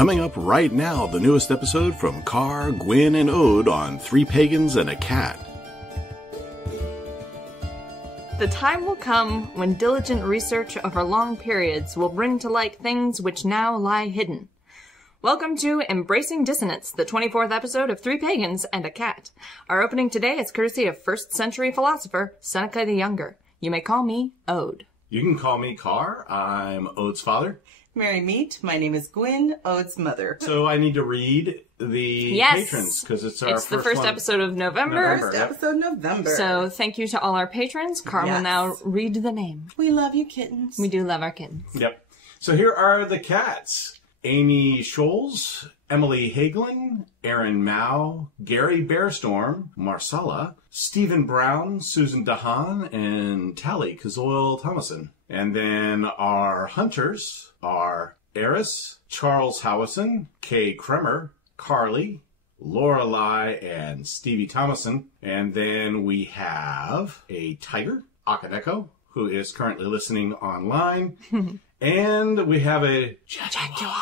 Coming up right now, the newest episode from Carr, Gwyn, and Ode on Three Pagans and a Cat. The time will come when diligent research over long periods will bring to light things which now lie hidden. Welcome to Embracing Dissonance, the 24th episode of Three Pagans and a Cat. Our opening today is courtesy of 1st century philosopher Seneca the Younger. You may call me Ode. You can call me Carr. I'm Ode's father. Merry meet. My name is Gwyn, Ode's mother. So I need to read the patrons because it's our the first episode of November. First episode November. So thank you to all our patrons. Carr will now read the name. We love you, kittens. We do love our kittens. Yep. So here are the cats. Amy Scholes, Emily Hagelin, Aaron Mao, Gary Bearstorm, Marcella, Stephen Brown, Susan DeHaan, and Tally Kazoil Thomason. And then our hunters are Eris, Charles Howison, Kay Kremer, Carly, Lorelei, and Stevie Thomason. And then we have a tiger, Akadeko, who is currently listening online. And we have a Jaguar.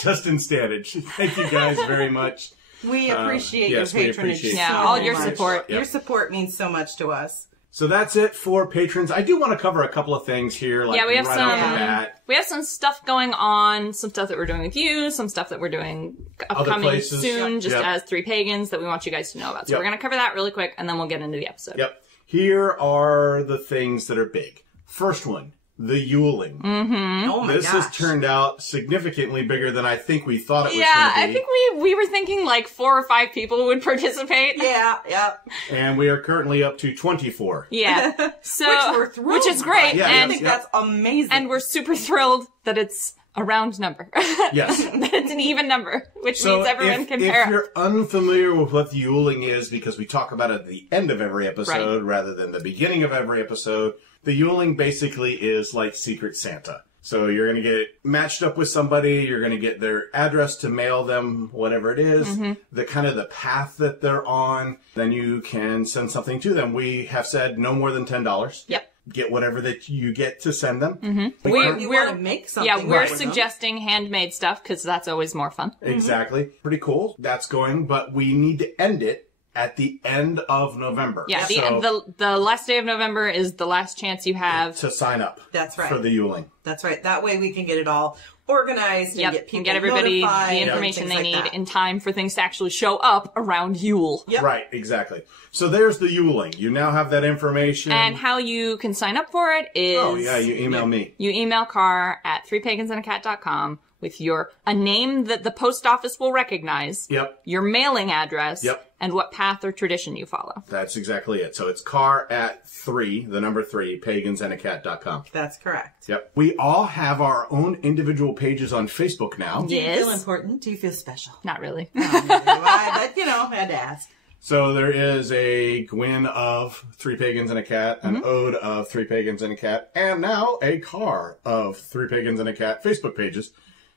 Justin Stanage. Thank you guys very much. We appreciate your patronage. All your support. Yep. Your support means so much to us. So that's it for patrons. I do want to cover a couple of things here. Like we have right off the bat. We have some stuff going on, some stuff that we're doing with you, some stuff that we're doing upcoming soon, just as Three Pagans that we want you guys to know about. So we're going to cover that really quick, and then we'll get into the episode. Yep. Here are the things that are big. First one. The Yuling. Mm-hmm. Oh my This gosh. has turned out significantly bigger than I think we thought it was going to be. Yeah, I think we were thinking like 4 or 5 people would participate. Yeah. And we are currently up to 24. Yeah. So, Which we're thrilled which is great. Yeah, I think that's amazing. And we're super thrilled that it's a round number. Yes. That it's an even number, which means everyone can pair If up. you're unfamiliar with what the Yuling is, because we talk about it at the end of every episode rather than the beginning of every episode, the Yuling basically is like Secret Santa. So you're going to get matched up with somebody, you're going to get their address to mail them whatever it is, the kind of the path that they're on, then you can send something to them. We have said no more than $10. Yep. Get whatever that you get to send them. Mm-hmm. Or you want to make something. Yeah, we're suggesting handmade stuff because that's always more fun. Exactly. Pretty cool. That's going, but we need to end it at the end of November. Yeah, the last day of November is the last chance you have to sign up. That's right. For the Yuling. That's right. That way we can get it all organized and get people and get everybody notified the information they need that. in time for things to actually show up around Yule. Yep. Right, exactly. So there's the Yuling. You now have that information. And how you can sign up for it is... you email me. You email Carr at threepagansandacat.com with a name that the post office will recognize, your mailing address, and what path or tradition you follow. That's exactly it. So it's Carr at 3, the number 3, pagansandacat.com. That's correct. Yep. We all have our own individual pages on Facebook now. Do you feel important? Do you feel special? Not really. But, I had to ask. So there is a Gwyn of Three Pagans and a Cat, an Ode of Three Pagans and a Cat, and now a Carr of Three Pagans and a Cat Facebook pages.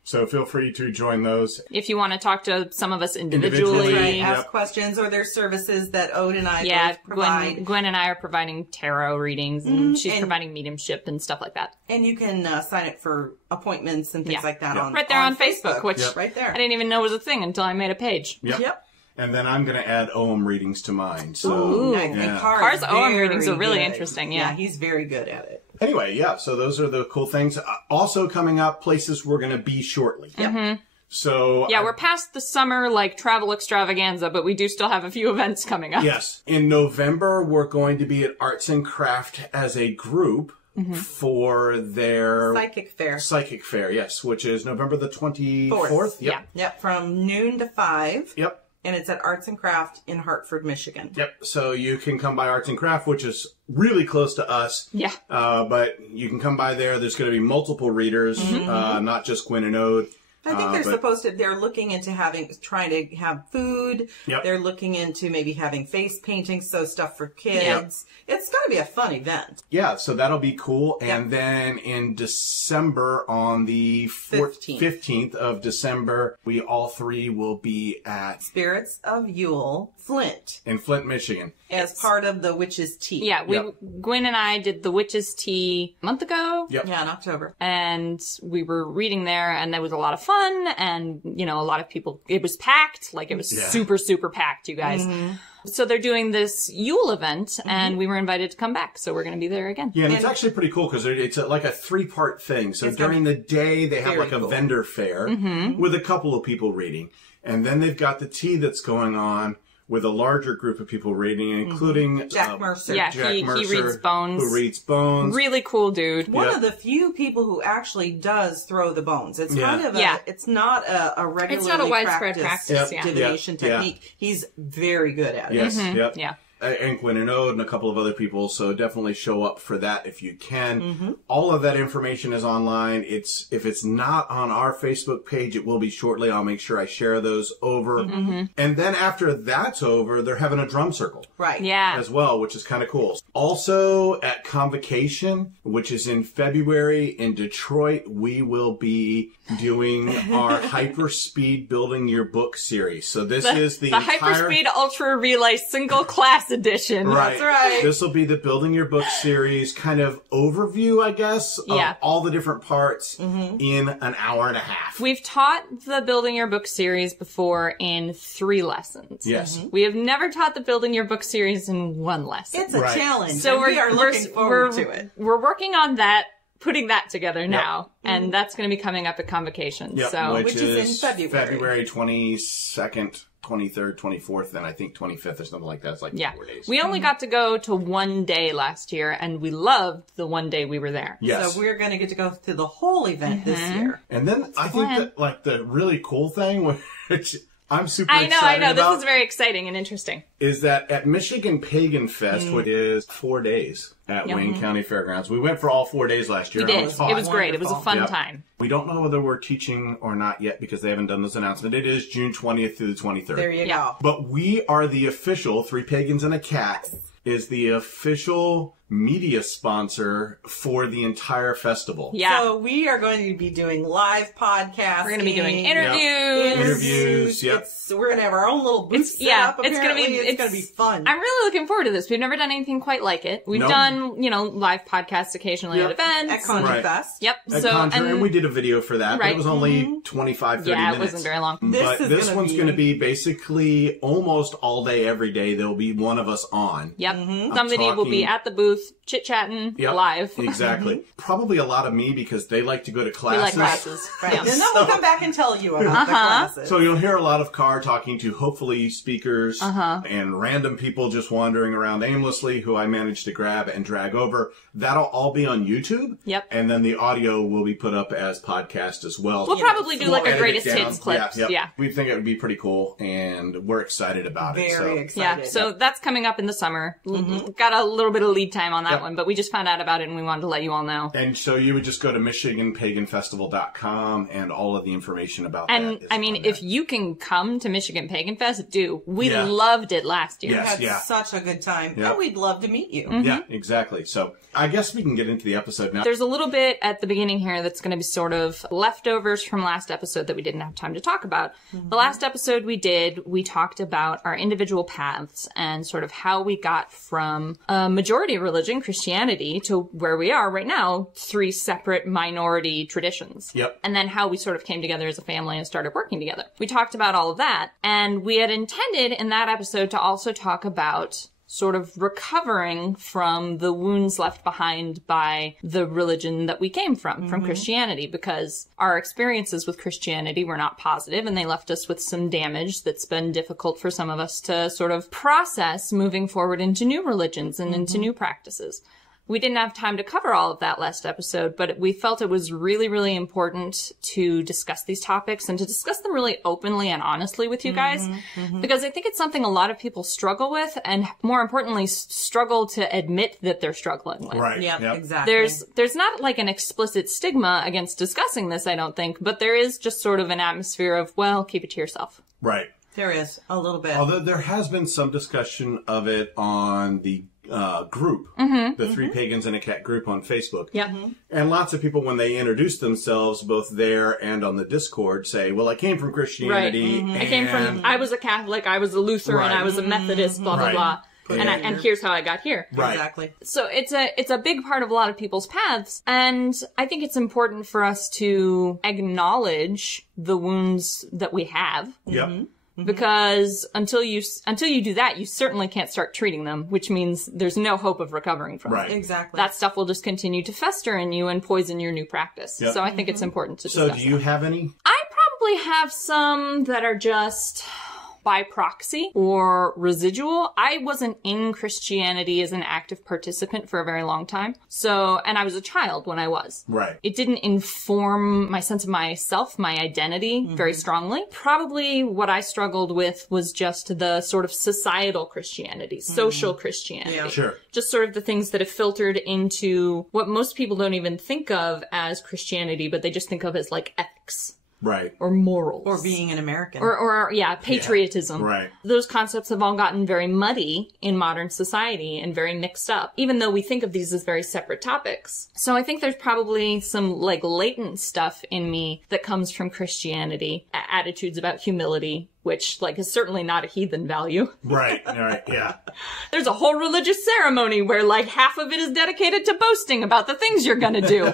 So feel free to join those. If you want to talk to some of us individually. Right, ask questions, or there's services that Ode and I both provide. Gwen and I are providing tarot readings, and she's providing mediumship and stuff like that. And you can sign up for appointments and things like that right there on Facebook, which right there. I didn't even know was a thing until I made a page. Yep. And then I'm going to add Ohm readings to mine. So, Ooh, nice. And Carr's Ohm readings are really interesting, Yeah, he's very good at it. Anyway, so those are the cool things. Also coming up, places we're going to be shortly. Yep. So we're past the summer, travel extravaganza, but we do still have a few events coming up. Yes. In November, we're going to be at Arts and Craft as a group for their Psychic Fair, yes, which is November the 24th. Yep, from noon to 5. Yep. And it's at Arts and Craft in Hartford, Michigan. Yep. So you can come by Arts and Craft, which is really close to us. Yeah. But you can come by there. There's going to be multiple readers, not just Gwyn and Ode. I think they're looking into trying to have food. Yep. They're looking into maybe having face paintings, so stuff for kids. Yep. It's going to be a fun event. Yeah, so that'll be cool. And then in December, on the 15th of December, we all three will be at Spirits of Yule, Flint. In Flint, Michigan. As part of the Witch's Tea. Yeah, Gwyn and I did the Witch's Tea a month ago. Yep. Yeah, in October. And we were reading there, and it was a lot of fun, and, a lot of people, it was packed, like it was super, super packed, you guys. Mm-hmm. So they're doing this Yule event, and we were invited to come back, so we're going to be there again. Yeah, and it's actually pretty cool, because it's like a 3-part thing. So during the day, they have like a vendor fair with a couple of people reading. And then they've got the tea that's going on with a larger group of people reading, including Jack Mercer. Yeah, Jack Mercer, he reads Bones. Who reads Bones. Really cool dude. One of the few people who actually does throw the bones. It's kind of it's not a regularly it's not a widespread practice divination technique. He's very good at it. Yes, Yeah. And Gwyn and Ode and a couple of other people, so definitely show up for that if you can. All of that information is online. If it's not on our Facebook page, it will be shortly. I'll make sure I share those over. And then after that's over, they're having a drum circle. Right. Yeah. As well, which is kind of cool. Also, at Convocation, which is in February in Detroit, we will be doing our Hyperspeed Building Your Book series. So this is the entire... Hyperspeed Ultra Relay Single Class Edition. Right. That's right. This will be the Building Your Book series kind of overview, I guess, of all the different parts in an hour and a half. We've taught the Building Your Book series before in 3 lessons. Yes. We have never taught the Building Your Book series in 1 lesson. It's a challenge. So we are looking forward to it. We're working on that, putting that together now, and that's going to be coming up at Convocation. Yep. So, which is in February 22nd, 23rd, 24th, and I think 25th or something like that. It's like 4 days. We only got to go to 1 day last year, and we loved the 1 day we were there. Yes. So we're going to get to go to the whole event this year. And then I think that like the really cool thing, which I'm super excited about. This is very exciting and interesting. Is that at Michigan Pagan Fest, which is 4 days at Wayne County Fairgrounds. We went for all 4 days last year. We did. It was great. It was a fun time. We don't know whether we're teaching or not yet because they haven't done this announcement. It is June 20th through the 23rd. There you go. But we are the official, 3 Pagans and a Cat, is the official media sponsor for the entire festival. Yeah. So we are going to be doing live podcasting. We're going to be doing interviews. Yep. We're going to have our own little booth set up. It's going to be fun. I'm really looking forward to this. We've never done anything quite like it. We've done, live podcasts occasionally at events. At Conjure Fest. Yep. At Conjure, and we did a video for that, but it was only 25, 30 minutes. Yeah, it wasn't very long. This one's going to be basically almost all day, every day. There'll be one of us on. Yep. Somebody will be at the booth, chit-chatting live. Exactly. Probably a lot of me because they like to go to classes. We like classes. Right. And then we'll come back and tell you about the classes. So you'll hear a lot of Carr talking to hopefully speakers and random people just wandering around aimlessly who I managed to grab and drag over. That'll all be on YouTube. Yep. And then the audio will be put up as podcast as well. We'll probably do like a greatest hits clips. Yeah. We think it would be pretty cool and we're excited about it. Very excited. Yeah. So that's coming up in the summer. Got a little bit of lead time on that one, but we just found out about it and we wanted to let you all know. And so you would just go to MichiganPaganFestival.com and all of the information about that. And I mean, if you can come to Michigan Pagan Fest, do. We loved it last year. Yes, we had such a good time. And we'd love to meet you. Yeah, exactly. So I guess we can get into the episode now. There's a little bit at the beginning here that's going to be sort of leftovers from last episode that we didn't have time to talk about. The last episode we talked about our individual paths and sort of how we got from a majority religion, Christianity, to where we are right now, 3 separate minority traditions. Yep. And then how we sort of came together as a family and started working together. We talked about all of that, and we had intended in that episode to also talk about sort of recovering from the wounds left behind by the religion that we came from Christianity, because our experiences with Christianity were not positive and they left us with some damage that's been difficult for some of us to sort of process moving forward into new religions and into new practices. We didn't have time to cover all of that last episode, but we felt it was really, really important to discuss these topics and to discuss them really openly and honestly with you guys, because I think it's something a lot of people struggle with, and more importantly, struggle to admit that they're struggling with. Right. Yep, exactly. There's not like an explicit stigma against discussing this, I don't think, but there is just sort of an atmosphere of, well, keep it to yourself. Right. There is a little bit. Although there has been some discussion of it on the group, the Three Pagans and a Cat group on Facebook. Yeah. And lots of people, when they introduce themselves, both there and on the Discord, say, well, I came from Christianity. Right. I was a Catholic, I was a Lutheran, I was a Methodist, blah, blah, blah. And here's how I got here. Right. Exactly. So it's a big part of a lot of people's paths. And I think it's important for us to acknowledge the wounds that we have. Yep. Because until you do that, you certainly can't start treating them, which means there's no hope of recovering from Right. it. Exactly. That stuff will just continue to fester in you and poison your new practice. Yep. So I think it's important to discuss So do you have any? I probably have some that are just by proxy or residual. I wasn't in Christianity as an active participant for a very long time. And I was a child when I was. Right. It didn't inform my sense of myself, my identity very strongly. Probably what I struggled with was just the sort of societal Christianity, social Christianity. Yeah. Sure. Just sort of the things that have filtered into what most people don't even think of as Christianity, but they just think of as like ethics. Right. Or morals. Or being an American. Or patriotism. Yeah. Right. Those concepts have all gotten very muddy in modern society and very mixed up, even though we think of these as very separate topics. So I think there's probably some, like, latent stuff in me that comes from Christianity, attitudes about humility, which, like, is certainly not a heathen value. Right. All right. Yeah. There's a whole religious ceremony where, like, half of it is dedicated to boasting about the things you're gonna do.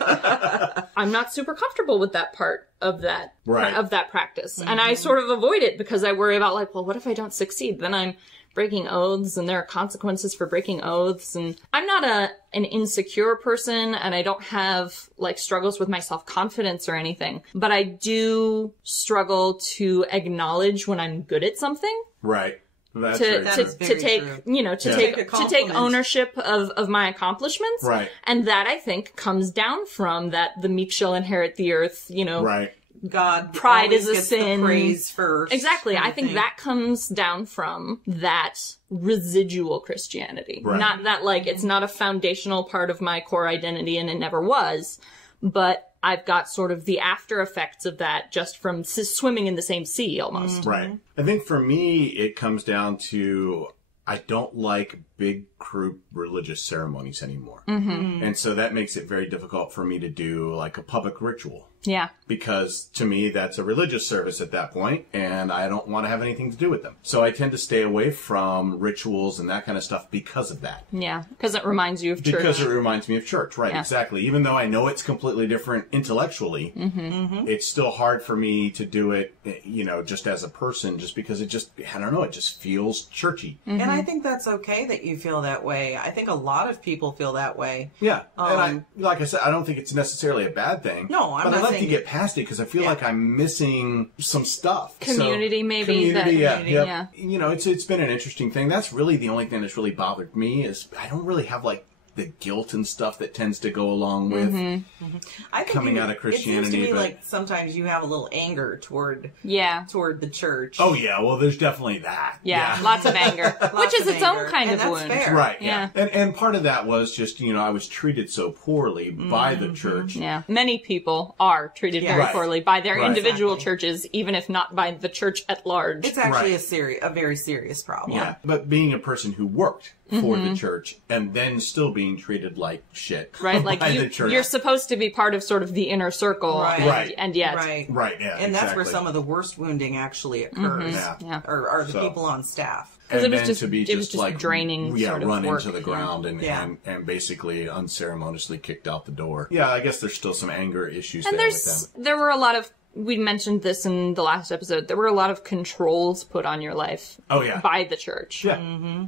I'm not super comfortable with that part of that, of that practice. And I sort of avoid it because I worry about, like, well, what if I don't succeed? Then I'm breaking oaths, and there are consequences for breaking oaths. And I'm not an insecure person, and I don't have, like, struggles with my self-confidence or anything. But I do struggle to acknowledge when I'm good at something. Right. That's to take ownership of my accomplishments. Right. And that, I think, comes down from that the meek shall inherit the earth, you know. Right. God pride is a sin. The praise first. Exactly. I think that comes down from that residual Christianity. Right. Not that, like, it's not a foundational part of my core identity, and it never was, but I've got sort of the after effects of that just from swimming in the same sea, almost. Right. I think for me, it comes down to I don't like big group religious ceremonies anymore. And so that makes it very difficult for me to do, like, a public ritual. Yeah. Because to me, that's a religious service at that point, and I don't want to have anything to do with them. So I tend to stay away from rituals and that kind of stuff because of that. Yeah. Because it reminds you of church. Because it reminds me of church, right, Yeah. exactly. Even though I know it's completely different intellectually, it's still hard for me to do it, you know, just as a person, just because it just, I don't know, it just feels churchy. And I think that's okay that you feel that way. I think a lot of people feel that way. Yeah. And like I said, I don't think it's necessarily a bad thing. No, I'm but not I'd like saying to get past it because I feel like I'm missing some stuff. Community, maybe. Community, yeah. You know, it's been an interesting thing. That's really the only thing that's really bothered me is I don't really have, like, the guilt and stuff that tends to go along with I think coming out of Christianity. It seems to me but... like sometimes you have a little anger toward the church. Oh, yeah. Well, there's definitely that. Yeah. Lots of anger. Which is its own kind of wound. Fair. Right. Yeah. And part of that was just, you know, I was treated so poorly by the church. Yeah. Many people are treated very poorly by their individual churches, even if not by the church at large. It's actually a very serious problem. Yeah. But being a person who worked for the church and then still being treated like shit right, like by the church. You're supposed to be part of sort of the inner circle, and yet yeah, and that's where some of the worst wounding actually occurs. Or are the people on staff. And it was then just, to be it was just like draining, sort of run work. into the ground and basically unceremoniously kicked out the door. Yeah, I guess there's still some anger issues and there with them. There were a lot of we mentioned this in the last episode, there were a lot of controls put on your life by the church. Yeah.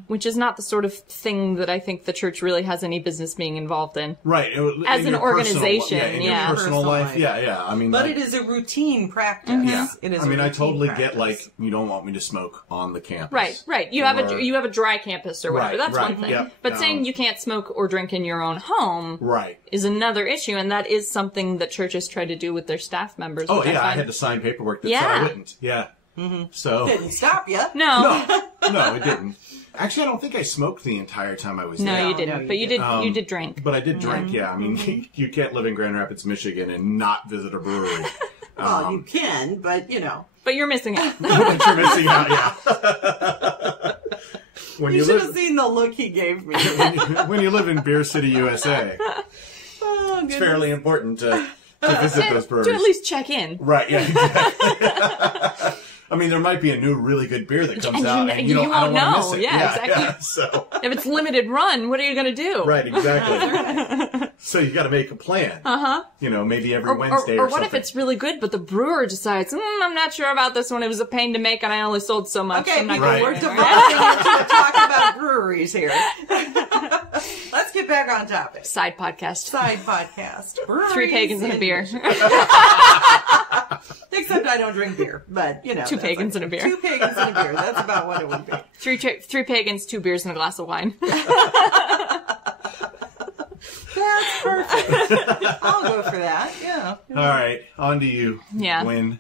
Which is not the sort of thing that I think the church really has any business being involved in. Right. As an organization, in your personal life. Yeah. I mean, but it is a routine practice. Yeah. It is. I mean, I totally get, like, you don't want me to smoke on the campus. Right. You have a dry campus or whatever. That's one thing. Yep. But saying you can't smoke or drink in your own home is another issue, and that is something that churches try to do with their staff members. Oh, yeah, I had to sign paperwork that said I wouldn't. Yeah. So didn't stop you. No, it didn't. Actually, I don't think I smoked the entire time I was there. No, you didn't. But you did. You did drink. But I did drink. Yeah. I mean, you can't live in Grand Rapids, Michigan, and not visit a brewery. Well, you can, but But you're missing out. But you're missing out. Yeah. When you should have seen the look he gave me. when you live in Beer City, USA, it's fairly important to visit those breweries. To at least check in. Right, yeah, exactly. I mean, there might be a new really good beer that comes out, and I don't want to miss it. Yeah, exactly. Yeah, so. If it's limited run, what are you going to do? Right, exactly. So you got to make a plan. Maybe every Wednesday or what something. if it's really good, but the brewer decides, I'm not sure about this one. It was a pain to make, and I only sold so much. Okay, I'm not people, gonna we're do it. devolving into talk about breweries here. Let's get back on topic. Side podcast. Breweries 3 pagans and a beer. Except I don't drink beer, but 2 pagans and a beer. 2 pagans and a beer. That's about what it would be. 3 pagans, 2 beers, and a glass of wine. That's perfect. I'll go for that. Yeah. All right, on to you. Yeah. Gwyn.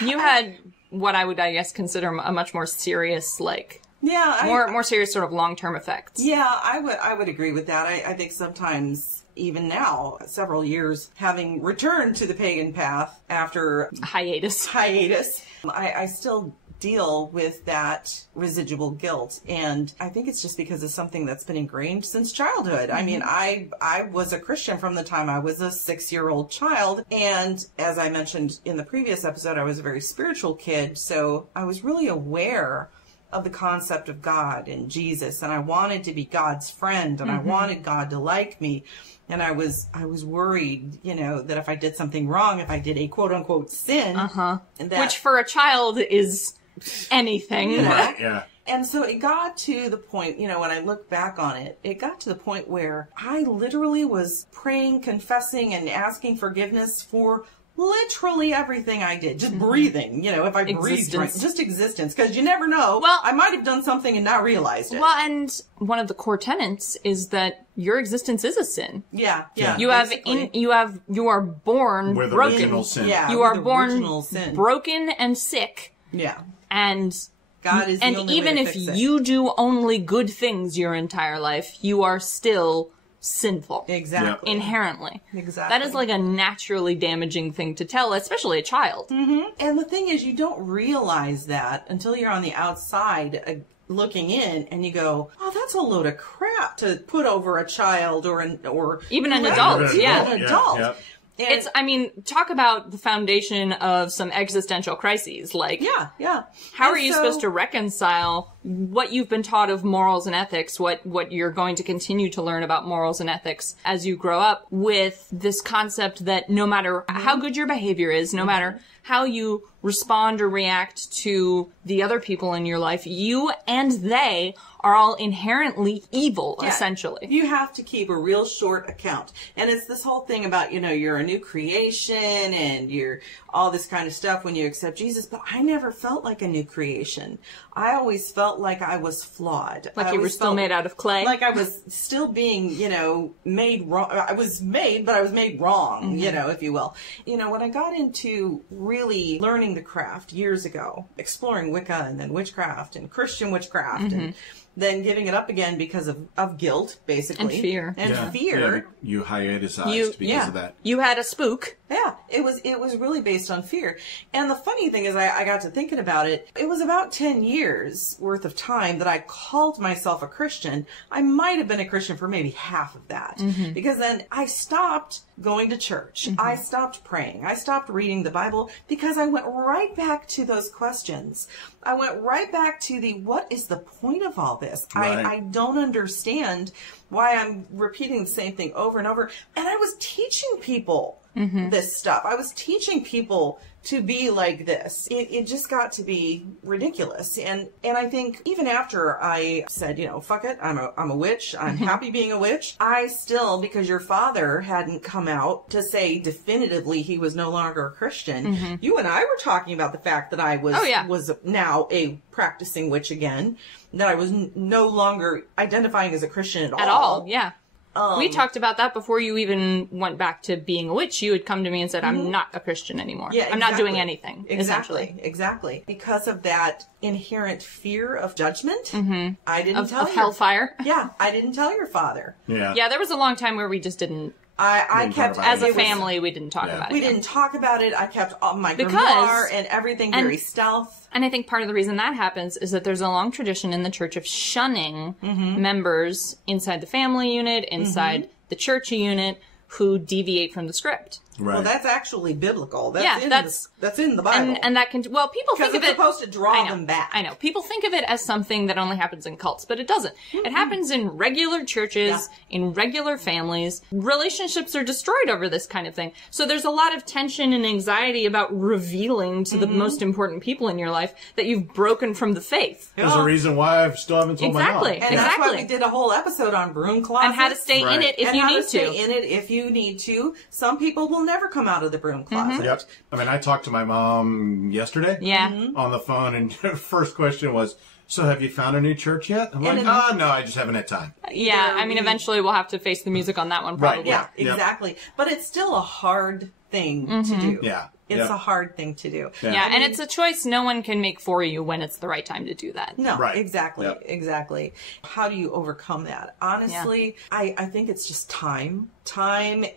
You had what I would, I guess, consider a much more serious, more serious sort of long-term effects. Yeah, I would agree with that. I think sometimes, even now, several years, having returned to the pagan path after hiatus, I still deal with that residual guilt, and I think it's just because it's something that's been ingrained since childhood. I mean, I was a Christian from the time I was a 6-year-old child, and as I mentioned in the previous episode, I was a very spiritual kid, so I was really aware of the concept of God and Jesus, and I wanted to be God's friend, and I wanted God to like me. And I was worried, that if I did something wrong, if I did a quote unquote sin, which for a child is anything. Right, yeah. And so it got to the point, when I look back on it, it got to the point where I literally was praying, confessing, and asking forgiveness for literally everything I did. Just breathing, if I breathed right, just existence, because you never know. Well, I might have done something and not realized it. Well, and one of the core tenets is that your existence is a sin. Yeah. You are born with broken. Original sin. Yeah, you are born broken and sick. Yeah. And God is the only even way to if fix it. you do only good things your entire life, you are still sinful. Exactly. Inherently. Exactly. That is like a naturally damaging thing to tell, especially a child. Mm-hmm. And the thing is, you don't realize that until you're on the outside looking in, and you go, "Oh, that's a load of crap to put over a child or even an adult." Yeah, an adult. Yeah. And talk about the foundation of some existential crises. How are you supposed to reconcile what you've been taught of morals and ethics, what you're going to continue to learn about morals and ethics as you grow up, with this concept that no matter how good your behavior is, no matter how you respond or react to the other people in your life, you and they are all inherently evil, essentially. You have to keep a real short account. And it's this whole thing about, you're a new creation and you're all this kind of stuff when you accept Jesus. But I never felt like a new creation. I always felt like I was flawed. Like you were still made out of clay? Like I was still being, made wrong. I was made, but I was made wrong, if you will. When I got into really learning the craft years ago, exploring Wicca and then witchcraft and Christian witchcraft and then giving it up again because of guilt, basically. And fear. Fear. Yeah, you hiatusized because of that. You had a spook. Yeah, it was really based on fear. And the funny thing is, I got to thinking about it. It was about 10 years worth of time that I called myself a Christian. I might have been a Christian for maybe half of that. Because then I stopped going to church. I stopped praying. I stopped reading the Bible because I went right back to those questions. I went right back to what is the point of all this? Right. I don't understand why I'm repeating the same thing over and over. And I was teaching people this stuff. I was teaching people to be like this. It just got to be ridiculous. And I think even after I said, fuck it, I'm a witch, I'm happy being a witch, I still, because your father hadn't come out to say definitively he was no longer a Christian, you and I were talking about the fact that I was now a practicing witch again, that I was no longer identifying as a Christian at all. Yeah. We talked about that before you even went back to being a witch. You had come to me and said, I'm not a Christian anymore. Yeah, I'm not doing anything, essentially. Exactly. Because of that inherent fear of judgment, I didn't tell you. Hellfire. Yeah, I didn't tell your father. Yeah. Yeah, there was a long time where we just didn't. I kept, as a family, we didn't talk about it. We didn't talk about it. I kept my grimoire and everything very stealth. And I think part of the reason that happens is that there's a long tradition in the church of shunning members inside the family unit, inside the church unit, who deviate from the script. Right. Well, that's actually biblical. That's in the Bible. And that can, well, people think of it. Because it's supposed to draw them back. I know. People think of it as something that only happens in cults, but it doesn't. It happens in regular churches, in regular families. Relationships are destroyed over this kind of thing. So there's a lot of tension and anxiety about revealing to the most important people in your life that you've broken from the faith. There's a reason why I still haven't told my mom. And that's why we did a whole episode on broom closets. And how to stay in it if you need to. Stay in it if you need to. Some people will never come out of the broom closet. Yep. I mean, I talked to my mom yesterday on the phone, and her first question was, so have you found a new church yet? I'm like, no, I just haven't had time. Yeah, I mean, eventually we'll have to face the music on that one, probably. Right. Yeah, exactly. But it's still a hard thing to do. Yeah. It's a hard thing to do. Yeah, and it's a choice no one can make for you when it's the right time to do that. No, exactly, exactly. How do you overcome that? Honestly, I think it's just time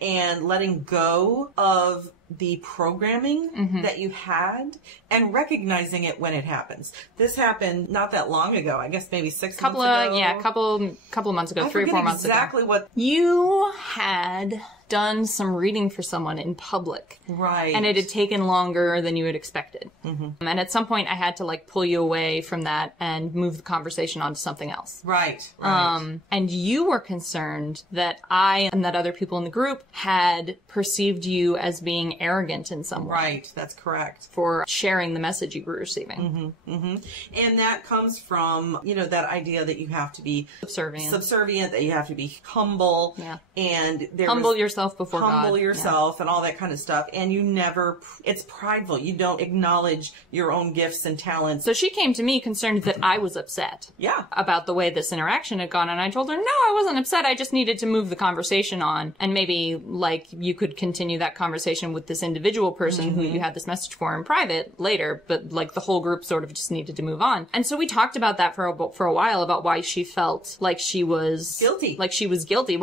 and letting go of the programming that you had and recognizing it when it happens. This happened not that long ago. I guess maybe 6 months ago. Yeah, couple of months ago, 3 or 4 months ago. Exactly what you had done some reading for someone in public. Right. And it had taken longer than you had expected. And at some point I had to pull you away from that and move the conversation on to something else. Right. And you were concerned that I and that other people in the group had perceived you as being arrogant in some way. Right. That's correct. For sharing the message you were receiving. And that comes from, that idea that you have to be subservient, that you have to be humble. Yeah. And humble yourself before God. Humble yourself and all that kind of stuff. And you never, it's prideful. You don't acknowledge your own gifts and talents. So she came to me concerned that I was upset. Yeah. About the way this interaction had gone. And I told her, no, I wasn't upset. I just needed to move the conversation on. And maybe, you could continue that conversation with this individual person who you had this message for in private later. But, the whole group sort of just needed to move on. And so we talked about that for a while, about why she felt like she was guilty. Why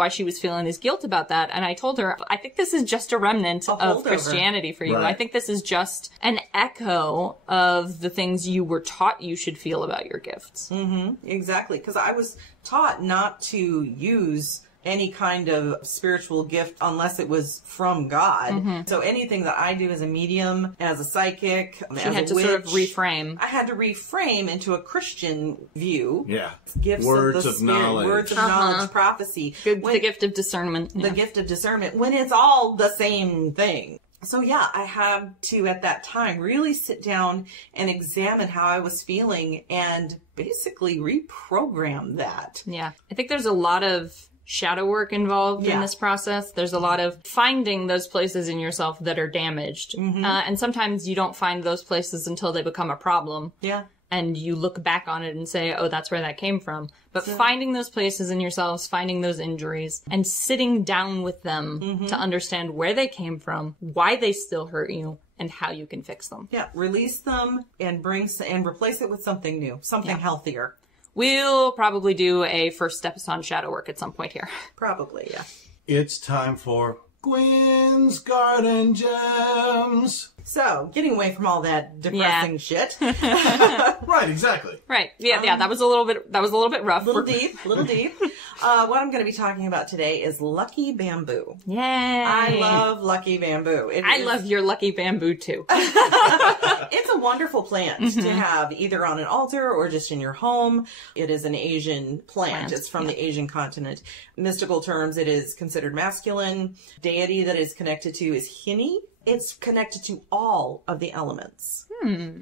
she was feeling this guilt about that. And I told her, I think this is just a remnant of Christianity for you. Right. I think this is just an echo of the things you were taught you should feel about your gifts. Exactly. Because I was taught not to use any kind of spiritual gift unless it was from God. So anything that I do as a medium, as a psychic, as a witch, had to sort of reframe. I had to reframe into a Christian view. Yeah. Gifts words of of the Spirit, knowledge. Words of knowledge, prophecy. The gift of discernment. The gift of discernment, when it's all the same thing. So yeah, I had to, at that time, really sit down and examine how I was feeling and basically reprogram that. Yeah. I think there's a lot of shadow work involved in this process. There's a lot of finding those places in yourself that are damaged. And sometimes you don't find those places until they become a problem. Yeah. And you look back on it and say, oh, that's where that came from. But finding those places in yourselves, finding those injuries, and sitting down with them to understand where they came from, why they still hurt you, and how you can fix them. Yeah, release them and replace it with something new, something healthier. We'll probably do a first steps on shadow work at some point here. Probably, yeah. It's time for Gwyn's Garden Gems. So, getting away from all that depressing shit. Right, exactly. Right. Yeah, that was a little bit rough. Little deep. What I'm going to be talking about today is lucky bamboo. Yay. I love lucky bamboo. I love your lucky bamboo too. It's a wonderful plant to have either on an altar or just in your home. It is an Asian plant. It's from the Asian continent. Mystical terms, it is considered masculine. Deity that is connected to is Hini. It's connected to all of the elements,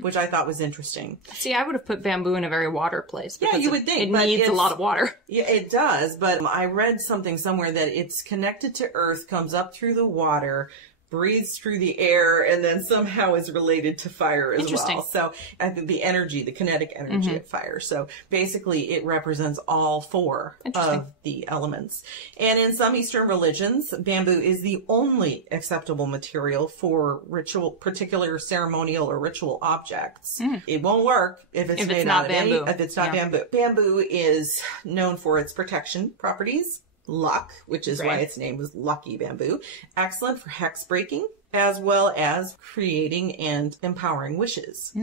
which I thought was interesting. See, I would have put bamboo in a very water place. Yeah, you would think. It needs a lot of water. Yeah, it does. But I read something somewhere that it's connected to earth, comes up through the water, breathes through the air, and then somehow is related to fire as well. So I think the energy, the kinetic energy of fire. So basically it represents all four of the elements. And in some Eastern religions, bamboo is the only acceptable material for ritual, particular ceremonial or ritual objects. It won't work if it's made out of bamboo. If it's not bamboo. Bamboo is known for its protection properties. Luck, which is why its name was lucky bamboo. Excellent for hex breaking, as well as creating and empowering wishes.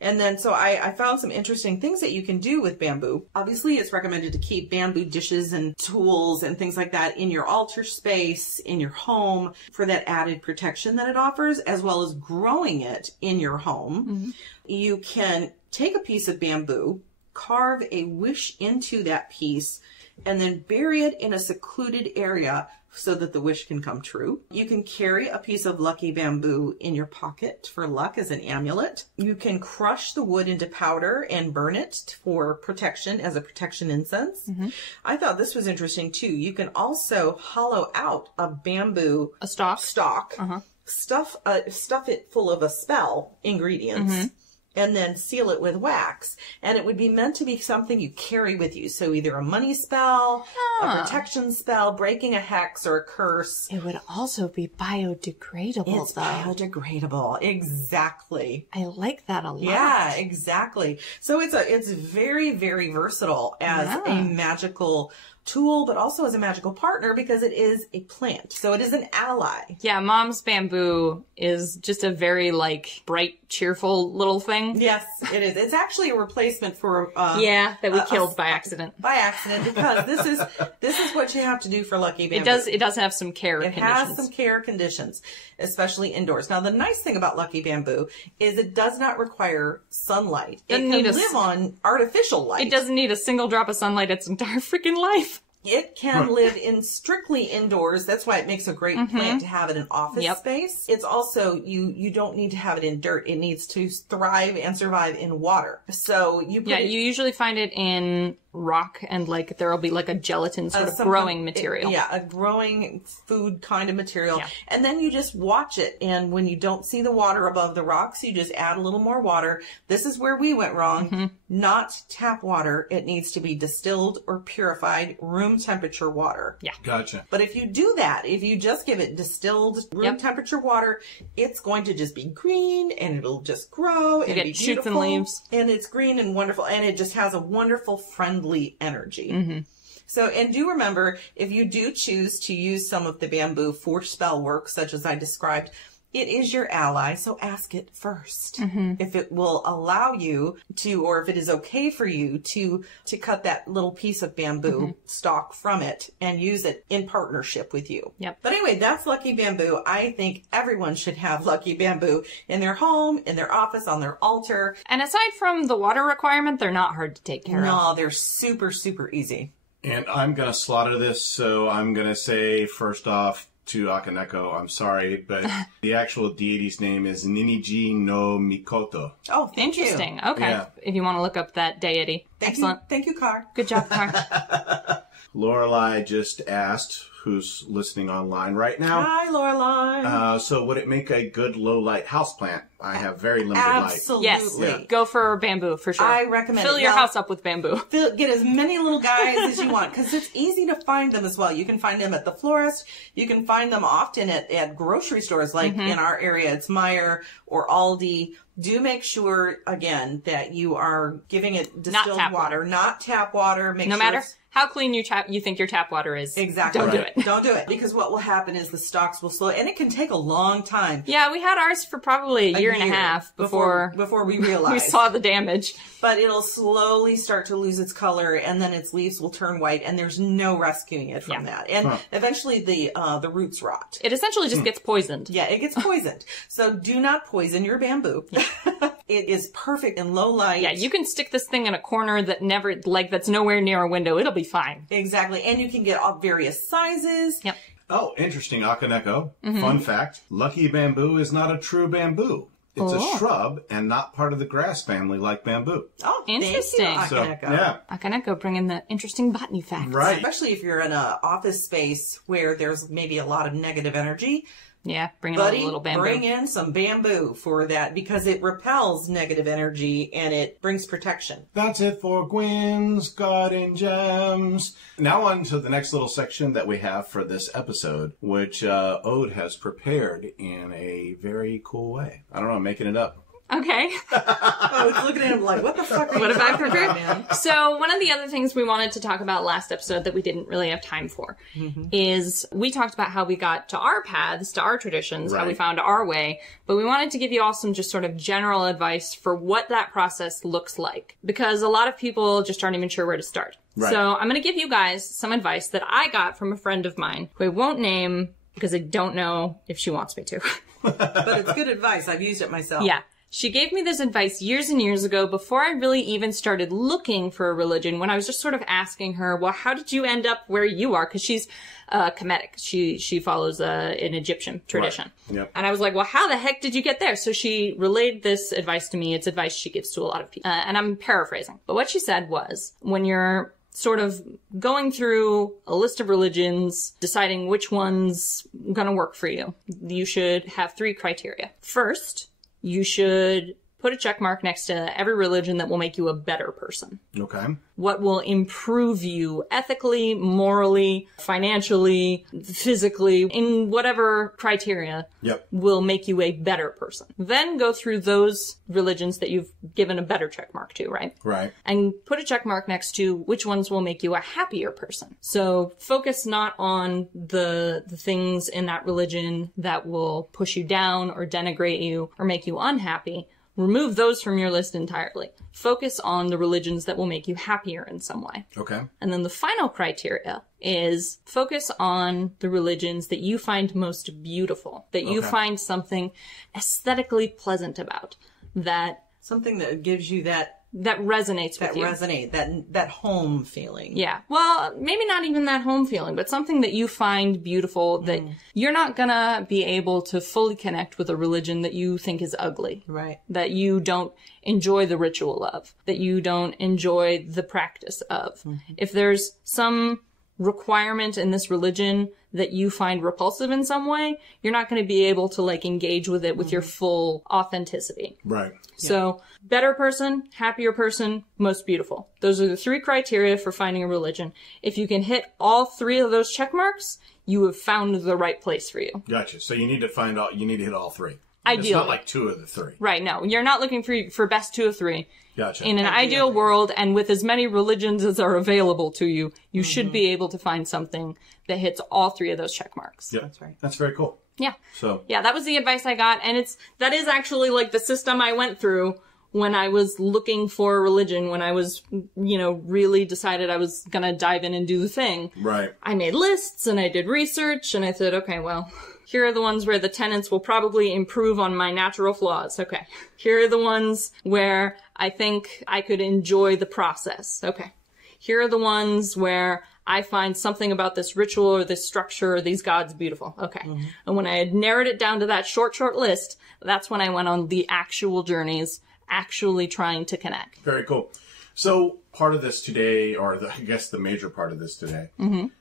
And then, so I found some interesting things that you can do with bamboo. Obviously, it's recommended to keep bamboo dishes and tools and things like that in your altar space, in your home, for that added protection that it offers, as well as growing it in your home. You can take a piece of bamboo, carve a wish into that piece, and then bury it in a secluded area so that the wish can come true. You can carry a piece of lucky bamboo in your pocket for luck as an amulet. You can crush the wood into powder and burn it for protection as a protection incense. I thought this was interesting too. You can also hollow out a bamboo stalk. Stuff it full of a spell ingredients. And then seal it with wax. And it would be meant to be something you carry with you. So either a money spell, a protection spell, breaking a hex or a curse. It would also be biodegradable, It's biodegradable. Exactly. I like that a lot. Yeah, exactly. So it's very, very versatile as a magical tool, but also as a magical partner because it is a plant. So it is an ally. Yeah, Mom's bamboo is just a very, bright, cheerful little thing. Yes, it is. It's actually a replacement for... that we killed by accident. By accident, because this is what you have to do for lucky bamboo. It does have some care conditions. It has some care conditions, especially indoors. Now, the nice thing about lucky bamboo is it does not require sunlight. It can live on artificial light. It doesn't need a single drop of sunlight its entire freaking life. It can live in strictly indoors. That's why it makes a great plant to have in an office space. It's also, you don't need to have it in dirt. It needs to thrive and survive in water. So you you usually find it in rock and there'll be a gelatin sort of growing material. A growing food kind of material. Yeah. And then you just watch it. And when you don't see the water above the rocks, you just add a little more water. This is where we went wrong. Not tap water. It needs to be distilled or purified room temperature water. Yeah. Gotcha. But if you do that, if you just give it distilled room temperature water, it's going to just be green and it'll just grow and be beautiful. Shoots and leaves. And it's green and wonderful. And it just has a wonderful, friendly energy. So, and do remember, if you do choose to use some of the bamboo for spell work, such as I described, it is your ally, so ask it first. If it will allow you to, or if it is okay for you to cut that little piece of bamboo stalk from it and use it in partnership with you. Yep. But anyway, that's lucky bamboo. I think everyone should have lucky bamboo in their home, in their office, on their altar. And aside from the water requirement, they're not hard to take care of. No, they're super, super easy. And I'm going to slaughter this, so I'm going to say, first off, to Akaneko, I'm sorry, but the actual deity's name is Niniji no Mikoto. Oh, thank you. Interesting. Okay. Yeah. If you want to look up that deity. Excellent. Thank you, Car. Good job, Car. Lorelei just asked, who's listening online right now. Hi, Lorelei. So would it make a good low-light houseplant? I have very limited Absolutely. light. Yes. Yeah. Go for bamboo, for sure. I recommend Fill your house up with bamboo. Get as many little guys as you want, because it's easy to find them as well. You can find them at the florist. You can find them often at grocery stores, like in our area, it's Meijer or Aldi. Do make sure, again, that you are giving it distilled water, not tap water. No matter how clean you think your tap water is. Exactly. Don't do it. Don't do it. Because what will happen is the stalks will slow, and it can take a long time. Yeah, we had ours for probably a year and a half before we realized. we saw the damage. But it'll slowly start to lose its color, and then its leaves will turn white, and there's no rescuing it from that. And eventually the roots rot. It essentially just gets poisoned. Yeah, it gets poisoned. So do not poison your bamboo. It is perfect in low light. Yeah, you can stick this thing in a corner that's nowhere near a window. It'll be fine. Exactly. And you can get all various sizes. Yep. Oh, interesting, Akaneko. Fun fact, lucky bamboo is not a true bamboo. It's a shrub and not part of the grass family like bamboo. Oh, interesting. Thank you, Akaneko. So, yeah. Akaneko bringing the interesting botany facts. Right. Especially if you're in an office space where there's maybe a lot of negative energy. Yeah, bring in a little bamboo. Bring in some bamboo for that because it repels negative energy and it brings protection. That's it for Gwyn's Garden Gems. Now on to the next little section that we have for this episode, which Ode has prepared in a very cool way. I don't know, I'm making it up. Okay. I was looking at him like, what the fuck are What you have I talking prepared? about, man? So one of the other things we wanted to talk about last episode that we didn't really have time for is we talked about how we got to our paths, to our traditions, how we Right. found our way, but we wanted to give you all some just sort of general advice for what that process looks like. Because a lot of people just aren't even sure where to start. Right. So I'm going to give you guys some advice that I got from a friend of mine who I won't name because I don't know if she wants me to. But it's good advice. I've used it myself. Yeah. She gave me this advice years and years ago before I really even started looking for a religion, when I was just sort of asking her, well, how did you end up where you are? Because she's Kemetic. She follows an Egyptian tradition. Right. Yep. And I was like, well, how the heck did you get there? So she relayed this advice to me. It's advice she gives to a lot of people. And I'm paraphrasing. But what she said was, when you're sort of going through a list of religions, deciding which one's gonna work for you, you should have 3 criteria. First, you should put a check mark next to every religion that will make you a better person. Okay. What will improve you ethically, morally, financially, physically, in whatever criteria Yep. will make you a better person. Then go through those religions that you've given a better check mark to, right? Right. And put a check mark next to which ones will make you a happier person. So focus not on the things in that religion that will push you down or denigrate you or make you unhappy. Remove those from your list entirely. Focus on the religions that will make you happier in some way. Okay. And then the final criteria is focus on the religions that you find most beautiful, that you find something aesthetically pleasant about, that Something that gives you that resonates with you. that home feeling. Yeah. Well, maybe not even that home feeling, but something that you find beautiful, that you're not gonna be able to fully connect with a religion that you think is ugly. Right. That you don't enjoy the ritual of, that you don't enjoy the practice of. If there's some requirement in this religion that you find repulsive in some way, you're not going to be able to engage with it with your full authenticity. Right. So, better person, happier person, most beautiful. Those are the 3 criteria for finding a religion. If you can hit all 3 of those check marks, you have found the right place for you. Gotcha. So you need to hit all 3. Ideally. It's not like 2 of the 3. Right, no. You're not looking for best 2 of 3. Gotcha. In an ideal world, and with as many religions as are available to you, you should be able to find something that hits all 3 of those check marks. Yep. That's right. That's very cool. Yeah. So Yeah, that was the advice I got, and that is actually the system I went through when I was looking for a religion, when I was, really decided I was gonna dive in and do the thing. right. I made lists and I did research and I said, okay, well, here are the ones where the tenets will probably improve on my natural flaws. Okay. Here are the ones where I think I could enjoy the process. Okay. Here are the ones where I find something about this ritual or this structure or these gods beautiful. Okay. And when I had narrowed it down to that short list, that's when I went on the actual journeys, actually trying to connect. Very cool. So part of this today, or I guess the major part of this today,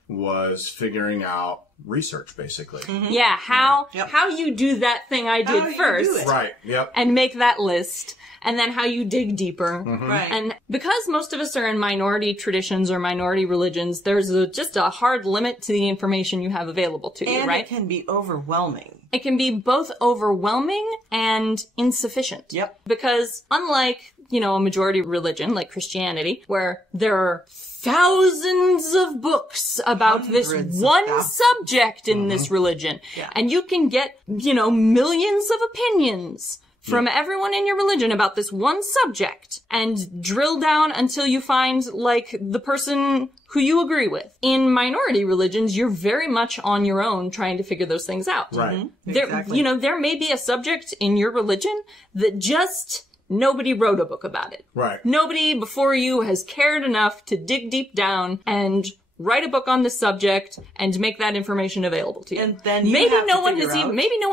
was figuring out research, basically. Yeah, how Yep. how you do that thing I How did you do first. it. Right. Yep. And make that list, and then how you dig deeper. Right. And because most of us are in minority traditions or minority religions, there's just a hard limit to the information you have available to you, And right? it can be overwhelming. It can be both overwhelming and insufficient. Yep. Because unlike a majority religion like Christianity, where there are thousands of books about this one subject in this religion. Yeah. And you can get, millions of opinions from everyone in your religion about this one subject and drill down until you find, like, the person who you agree with. In minority religions, you're very much on your own trying to figure those things out. Right. Mm-hmm. Exactly. There may be a subject in your religion that just nobody wrote a book about it. Right. Nobody before you has cared enough to dig deep down and write a book on this subject and make that information available to you. And then maybe no one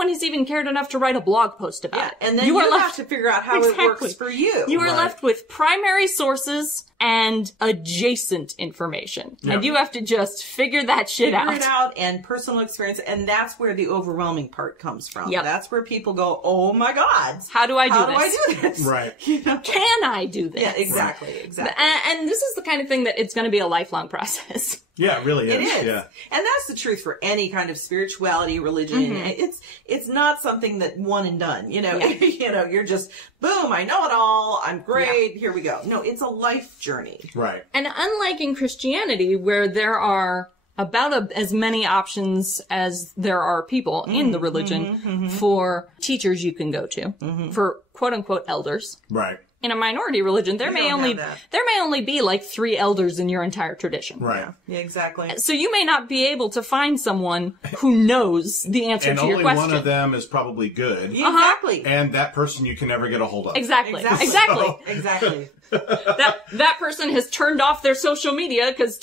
has even cared enough to write a blog post about it. And then you have to figure out how it works for you. You are left with primary sources and adjacent information. Yep. And you have to just figure that shit out. Figure it out and personal experience. And that's where the overwhelming part comes from. Yep. That's where people go, oh my God. How do I do this? Right. Can I do this? Yeah, exactly. Right. Exactly. And this is the kind of thing that it's going to be a lifelong process. Yeah, it really is. It is. Yeah. And that's the truth for any kind of spirituality, religion. Mm-hmm. It's not something that one and done, you're just, boom, I know it all. I'm great. Yeah. Here we go. No, it's a life journey. Right. And unlike in Christianity, where there are about as many options as there are people in the religion for teachers you can go to, for quote unquote elders. Right. In a minority religion, there may only be like 3 elders in your entire tradition. Right. Yeah, exactly. So you may not be able to find someone who knows the answer to your question. And only one of them is probably good. Exactly. And that person you can never get a hold of. Exactly. Exactly. That person has turned off their social media because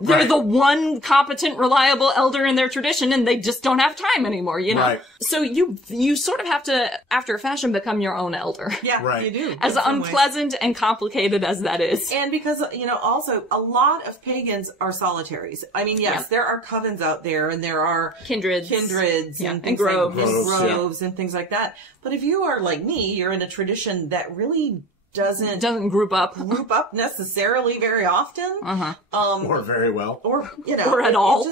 they're the one competent, reliable elder in their tradition and they just don't have time anymore, Right. So you sort of have to, after a fashion, become your own elder. Yeah, right. You do. As unpleasant and complicated as that is. And because, also a lot of pagans are solitaries. I mean, yes, there are covens out there and there are kindreds and groves and things like that. But if you are like me, you're in a tradition that really doesn't group up necessarily very often. Or very well. Or at all.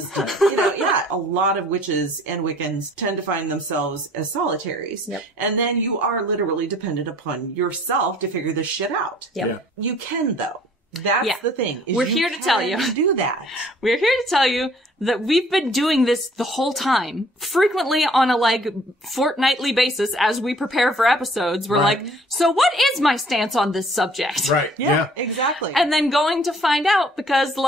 A lot of witches and Wiccans tend to find themselves as solitaries. Yep. And then you are literally dependent upon yourself to figure this shit out. Yep. Yeah. You can, though. That's the thing. We're here to tell you. Do that. We're here to tell you that we've been doing this the whole time, frequently on a fortnightly basis as we prepare for episodes. We're like, so what is my stance on this subject? Right. Yeah. Exactly. And then going to find out because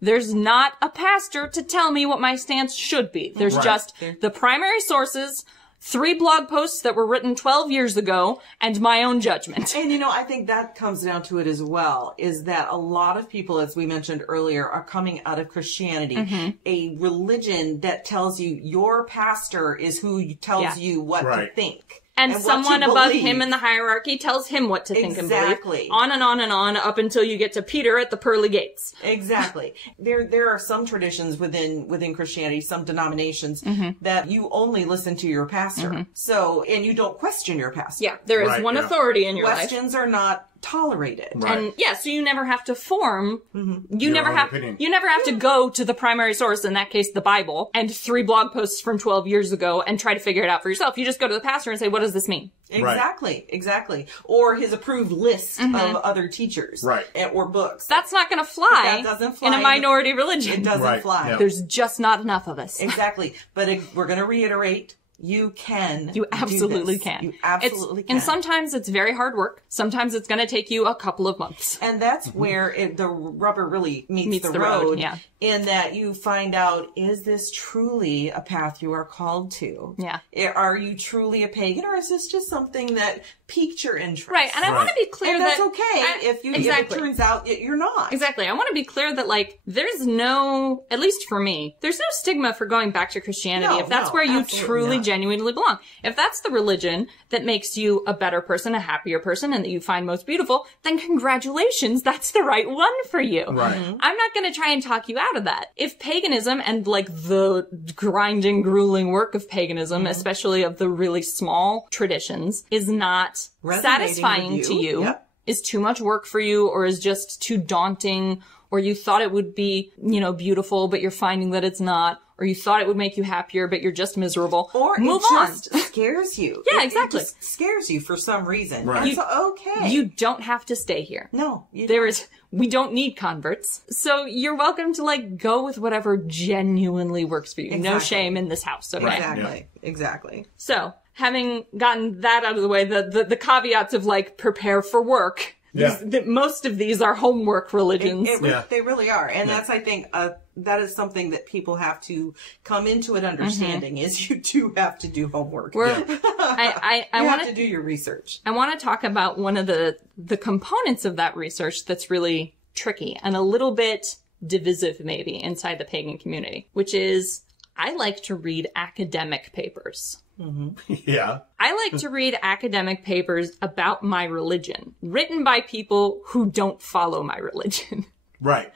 there's not a pastor to tell me what my stance should be. There's just the primary sources, 3 blog posts that were written 12 years ago, and my own judgment. And, I think that comes down to it as well, is that a lot of people, as we mentioned earlier, are coming out of Christianity, a religion that tells you your pastor is who tells you what to think. And someone above him in the hierarchy tells him what to think and believe. On and on and on up until you get to Peter at the pearly gates. Exactly. There are some traditions within Christianity, some denominations, that you only listen to your pastor. So, and you don't question your pastor. Yeah, there is one authority in your life. Questions are not tolerated. Right. And so you never have to form, you never have to go to the primary source, in that case, the Bible, and 3 blog posts from 12 years ago and try to figure it out for yourself. You just go to the pastor and say, what does this mean? Exactly. Or his approved list of other teachers. Right. Or books. That's not going to fly. That doesn't fly in a minority religion. It doesn't fly. Yep. There's just not enough of us. Exactly. But we're going to reiterate, you can. You absolutely can. You absolutely can. And sometimes it's very hard work. Sometimes it's going to take you a couple of months. And that's where the rubber really meets the road. Yeah. In that you find out, is this truly a path you are called to? Yeah. Are you truly a pagan, or is this just something that piqued your interest? Right. And I want to be clear and that's okay if it turns out you're not. Exactly. I want to be clear that there's no, at least for me, there's no stigma for going back to Christianity if that's where you truly genuinely belong. If that's the religion that makes you a better person, a happier person, and that you find most beautiful, then congratulations, that's the right one for you. Right. I'm not going to try and talk you out of that. If paganism and the grinding, grueling work of paganism, especially of the really small traditions, is not satisfying to you, is too much work for you, or is just too daunting, or you thought it would be, beautiful, but you're finding that it's not, or you thought it would make you happier, but you're just miserable. Or move it on. just scares you. Yeah, exactly. It just scares you for some reason. Right. That's okay. You don't have to stay here. No. You don't. We don't need converts. So you're welcome to like go with whatever genuinely works for you. No Exactly. shame in this house, okay? Exactly. Exactly. So, having gotten that out of the way, the caveats of like prepare for work. Yeah. Most of these are homework religions. They really are. And that's, I think, that is something that people have to come into an understanding is you do have to do homework. I have to do your research. I want to talk about one of the components of that research that's really tricky and a little bit divisive maybe inside the pagan community, which is I like to read academic papers. Mm-hmm. Yeah. I like to read academic papers about my religion, written by people who don't follow my religion. Right.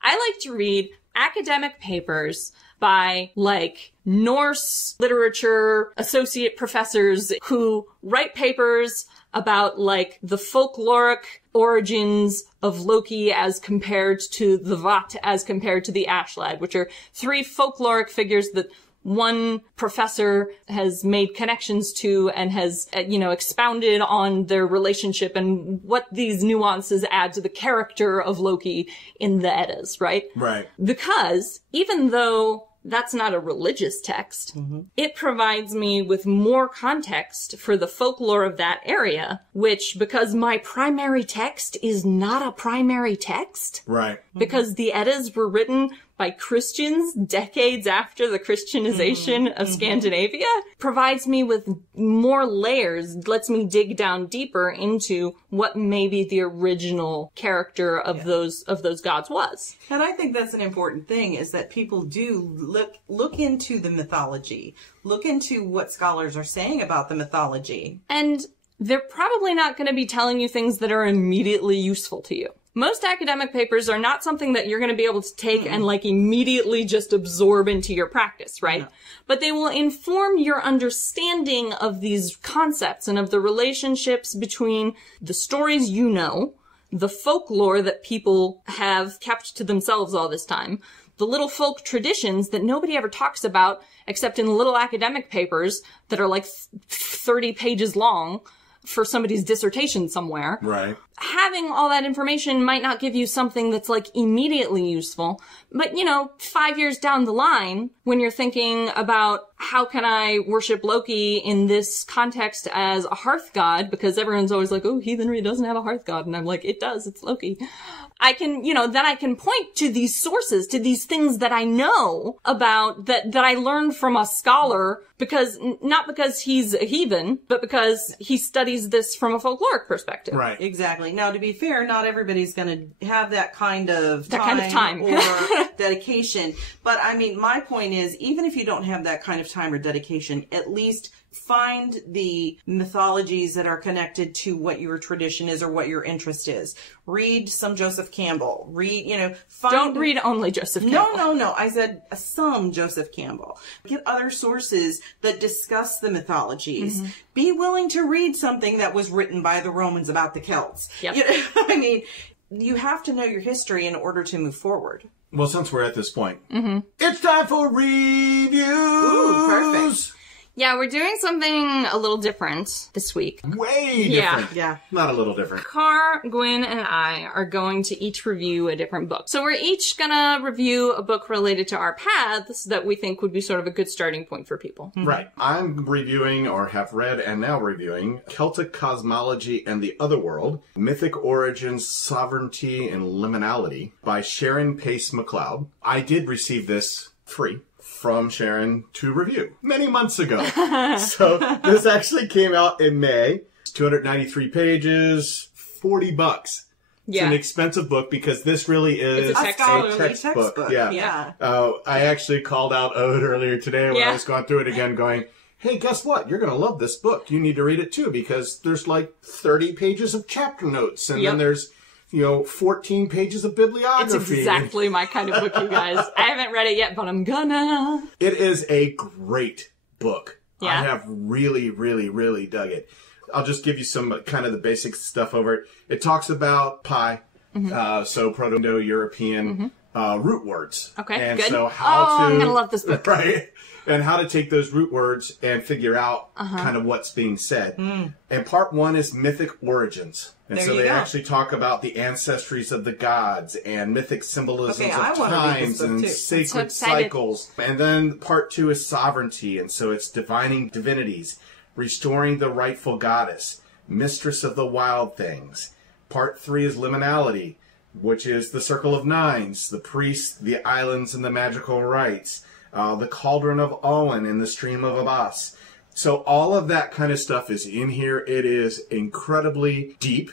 I like to read academic papers by, like, Norse literature associate professors who write papers about, like, the folkloric origins of Loki as compared to the Vat as compared to the Ashlad, which are three folkloric figures that one professor has made connections to and has, expounded on their relationship and what these nuances add to the character of Loki in the Eddas, right? Right. Because even though that's not a religious text, it provides me with more context for the folklore of that area, which, because my primary text is not a primary text, Right. because the Eddas were written by Christians decades after the Christianization of Scandinavia, provides me with more layers, lets me dig down deeper into what maybe the original character of those gods was. And I think that's an important thing is that people do look into the mythology, look into what scholars are saying about the mythology. And they're probably not going to be telling you things that are immediately useful to you. Most academic papers are not something that you're going to be able to take and like immediately just absorb into your practice, right? No. But they will inform your understanding of these concepts and of the relationships between the stories you know, the folklore that people have kept to themselves all this time, the little folk traditions that nobody ever talks about except in little academic papers that are like 30 pages long for somebody's dissertation somewhere. Right. Having all that information might not give you something that's like immediately useful, but 5 years down the line, when you're thinking about how can I worship Loki in this context as a hearth god, because everyone's always like, oh, heathenry doesn't have a hearth god. And I'm like, it does, it's Loki. I can, then I can point to these sources, to these things that I know about, that I learned from a scholar, not because he's a heathen, but because he studies this from a folkloric perspective. Right. Exactly. Now, to be fair, not everybody's going to have that kind of time or dedication. But I mean, my point is, even if you don't have that kind of time or dedication, at least find the mythologies that are connected to what your tradition is or what your interest is. Read some Joseph Campbell. Don't read only Joseph Campbell. No. I said some Joseph Campbell. Get other sources that discuss the mythologies. Mm-hmm. Be willing to read something that was written by the Romans about the Celts. Yep. I mean, you have to know your history in order to move forward. Well, since we're at this point, it's time for reviews. Ooh, perfect. Yeah, we're doing something a little different this week. Way different. Yeah. Not a little different. Car, Gwyn, and I are going to each review a different book. So we're each gonna review a book related to our paths that we think would be sort of a good starting point for people. Right. I'm reviewing, or have read and now reviewing, Celtic Cosmology and the Otherworld, Mythic Origins, Sovereignty, and Liminality by Sharon Pace McLeod. I did receive this free from Sharon to review many months ago. So this actually came out in May. It's 293 pages, $40. Yeah. It's an expensive book because this really is a textbook. Yeah. I actually called out Ode earlier today when I was going through it again going, hey, guess what? You're going to love this book. You need to read it too because there's like 30 pages of chapter notes and then there's 14 pages of bibliography. It's exactly my kind of book, you guys. I haven't read it yet, but I'm gonna. It is a great book. Yeah. I have really, really, really dug it. I'll just give you some kind of the basic stuff over it. It talks about Pi, so Proto-Indo-European root words. Okay, and good. So how I'm gonna love this book. Right? And how to take those root words and figure out kind of what's being said. And part 1 is mythic origins. And There so you they go. actually talk about the ancestries of the gods and mythic symbolisms Okay, I of wanna read times this book and too. sacred so excited. cycles. And then part 2 is sovereignty. And so it's divining divinities, restoring the rightful goddess, mistress of the wild things. Part 3 is liminality, which is the circle of nines, the priests, the islands, and the magical rites. The cauldron of Owen and the stream of Abbas. So all of that kind of stuff is in here. It is incredibly deep.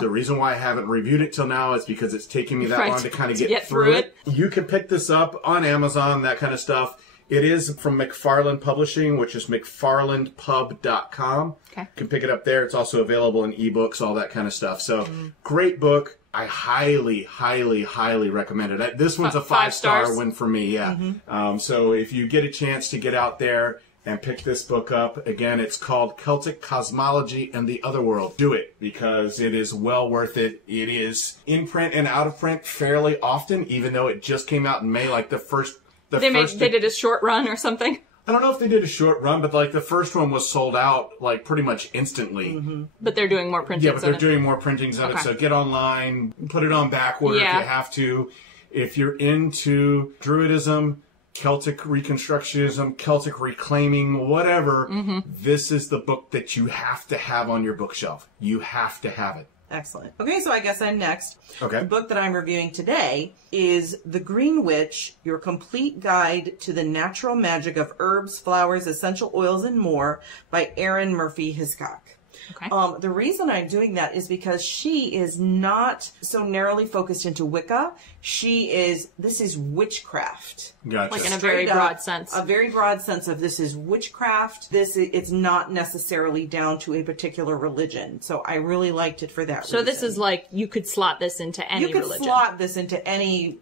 The reason why I haven't reviewed it till now is because it's taken me that long to kind of get through it. You can pick this up on Amazon, that kind of stuff. It is from McFarland Publishing, which is mcfarlandpub.com. Okay. You can pick it up there. It's also available in ebooks, all that kind of stuff. So great book. I highly, highly, highly recommend it. This one's a 5-star win for me, yeah. So if you get a chance to get out there and pick this book up, again, it's called Celtic Cosmology and the Otherworld. Do it, because it is well worth it. It is in print and out of print fairly often, even though it just came out in May, like the first... They did a short run or something? I don't know if they did a short run, but like the first one was sold out like pretty much instantly. But they're doing more printings. Yeah, but they're doing more printings of it. So get online, put it on backward if you have to. If you're into Druidism, Celtic Reconstructionism, Celtic Reclaiming, whatever, this is the book that you have to have on your bookshelf. You have to have it. Excellent. Okay, so I guess I'm next. Okay. The book that I'm reviewing today is The Green Witch, Your Complete Guide to the Natural Magic of Herbs, Flowers, Essential Oils, and More by Erin Murphy Hiscock. Okay. The reason I'm doing that is because she is not so narrowly focused into Wicca. This is witchcraft. Gotcha. Like in a very broad sense. A very broad sense of this is witchcraft. It's not necessarily down to a particular religion. So I really liked it for that reason. So this is like, you could slot this into any religion. You could slot this into any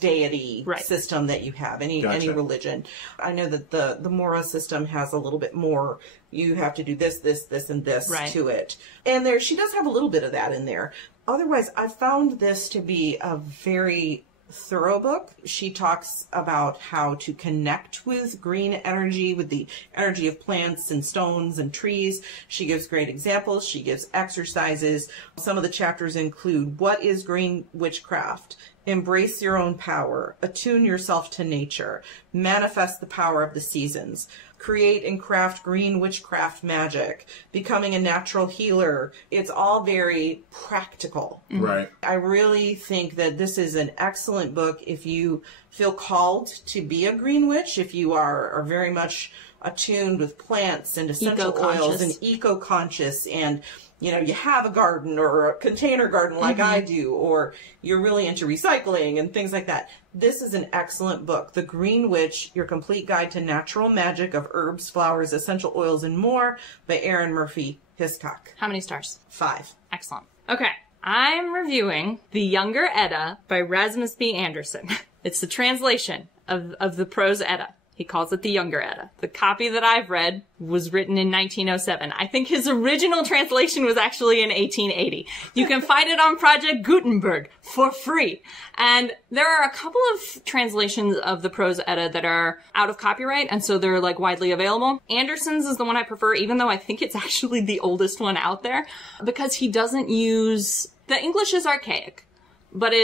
deity system that you have, any religion. I know that the Mora system has a little bit more. You have to do this, this, this, and this to it. And she does have a little bit of that in there. Otherwise, I found this to be a very thorough book. She talks about how to connect with green energy, with the energy of plants and stones and trees. She gives great examples. She gives exercises. Some of the chapters include what is green witchcraft, embrace your own power, attune yourself to nature, manifest the power of the seasons, create and craft green witchcraft magic, becoming a natural healer. It's all very practical. Right. I really think that this is an excellent book if you feel called to be a green witch, if you are very much attuned with plants and essential oils and eco-conscious, and you have a garden or a container garden like I do, or you're really into recycling and things like that. This is an excellent book. The Green Witch, Your Complete Guide to Natural Magic of Herbs, Flowers, Essential Oils, and More by Erin Murphy Hiscock. How many stars? 5. Excellent. Okay. I'm reviewing The Younger Edda by Rasmus B. Anderson. It's the translation of the prose Edda. He calls it the Younger Edda. The copy that I've read was written in 1907. I think his original translation was actually in 1880. You can find it on Project Gutenberg for free. And there are a couple of translations of the prose Edda that are out of copyright, and so they're like widely available. Anderson's is the one I prefer, even though I think it's actually the oldest one out there, because he doesn't use... The English is archaic, but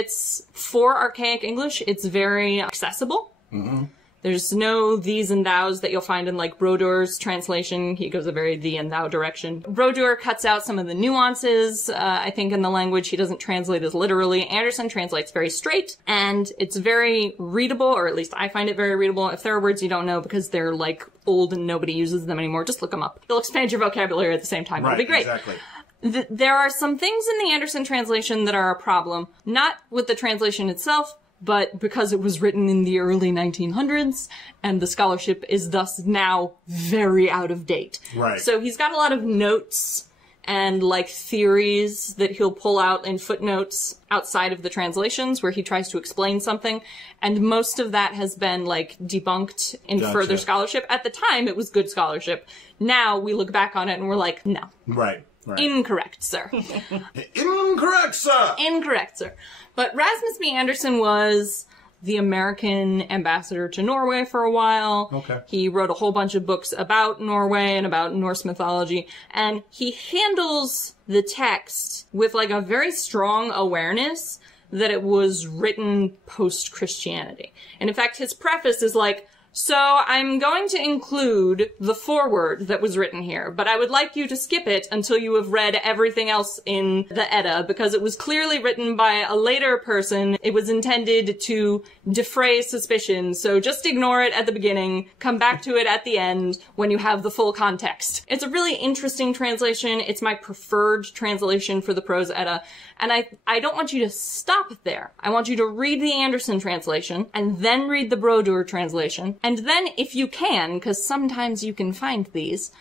for archaic English, it's very accessible. Mm-hmm. There's no these and thous that you'll find in like Brodur's translation. He goes a very thee and thou direction. Brodur cuts out some of the nuances, I think, in the language. He doesn't translate as literally. Anderson translates very straight, and it's very readable, or at least I find it very readable. If there are words you don't know because they're like old and nobody uses them anymore, just look them up. It'll expand your vocabulary at the same time. It'll be great. Exactly. There are some things in the Anderson translation that are a problem, not with the translation itself, but because it was written in the early 1900s, and the scholarship is thus now very out of date. Right. So he's got a lot of notes and like theories that he'll pull out in footnotes outside of the translations where he tries to explain something. And most of that has been like debunked in further scholarship. At the time, it was good scholarship. Now we look back on it and we're like, no. Right. Incorrect, sir. Incorrect, sir! Incorrect, sir. But Rasmus B. Anderson was the American ambassador to Norway for a while. Okay. He wrote a whole bunch of books about Norway and about Norse mythology. And he handles the text with like a very strong awareness that it was written post-Christianity. And in fact, his preface is like, so I'm going to include the foreword that was written here, but I would like you to skip it until you have read everything else in the Edda, because it was clearly written by a later person. It was intended to defray suspicion, so just ignore it at the beginning, come back to it at the end when you have the full context. It's a really interesting translation. It's my preferred translation for the prose Edda, and I don't want you to stop there. I want you to read the Anderson translation, and then read the Brodur translation. And then, if you can, because sometimes you can find these,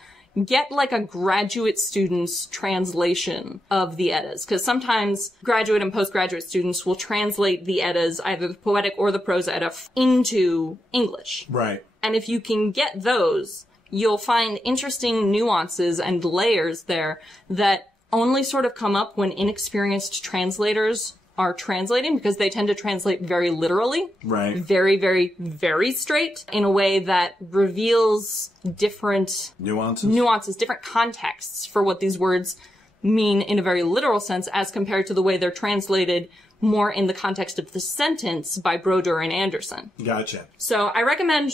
get like a graduate student's translation of the Eddas. Because sometimes graduate and postgraduate students will translate the Eddas, either the poetic or the prose Edda, into English. Right. And if you can get those, you'll find interesting nuances and layers there that only sort of come up when inexperienced translators are translating, because they tend to translate very literally. Right. Very, very, very straight in a way that reveals different nuances, different contexts for what these words mean in a very literal sense as compared to the way they're translated more in the context of the sentence by Brodur and Anderson. Gotcha. So I recommend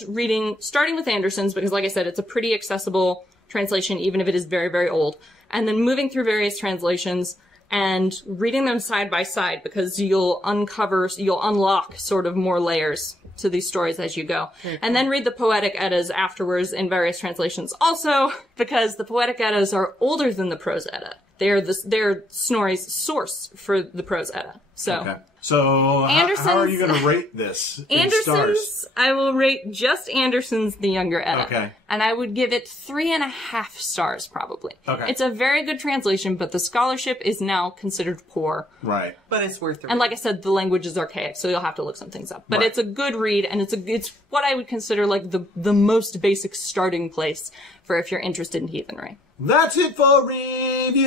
starting with Anderson's because, like I said, it's a pretty accessible translation, even if it is very, very old. And then moving through various translations and reading them side by side, because you'll unlock sort of more layers to these stories as you go. Mm-hmm. And then read the poetic Eddas afterwards in various translations also, because the poetic Eddas are older than the prose Edda. They're Snorri's source for the prose Edda. So, okay. So how are you going to rate this in stars? I will rate just Anderson's The Younger Edda. Okay. And I would give it 3.5 stars, probably. Okay. It's a very good translation, but the scholarship is now considered poor. Right. But it's worth it. And like I said, the language is archaic, so you'll have to look some things up. But It's a good read, and it's what I would consider like the most basic starting place for if you're interested in heathenry. That's it for reviews!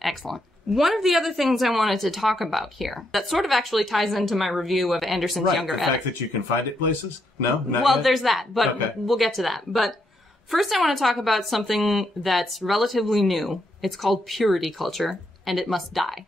Excellent. One of the other things I wanted to talk about here that sort of actually ties into my review of Anderson's Younger Edda. The fact that you can find it places? No? Not well, yet? There's that, but okay. We'll get to that. But first I want to talk about something that's relatively new. It's called purity culture, and it must die.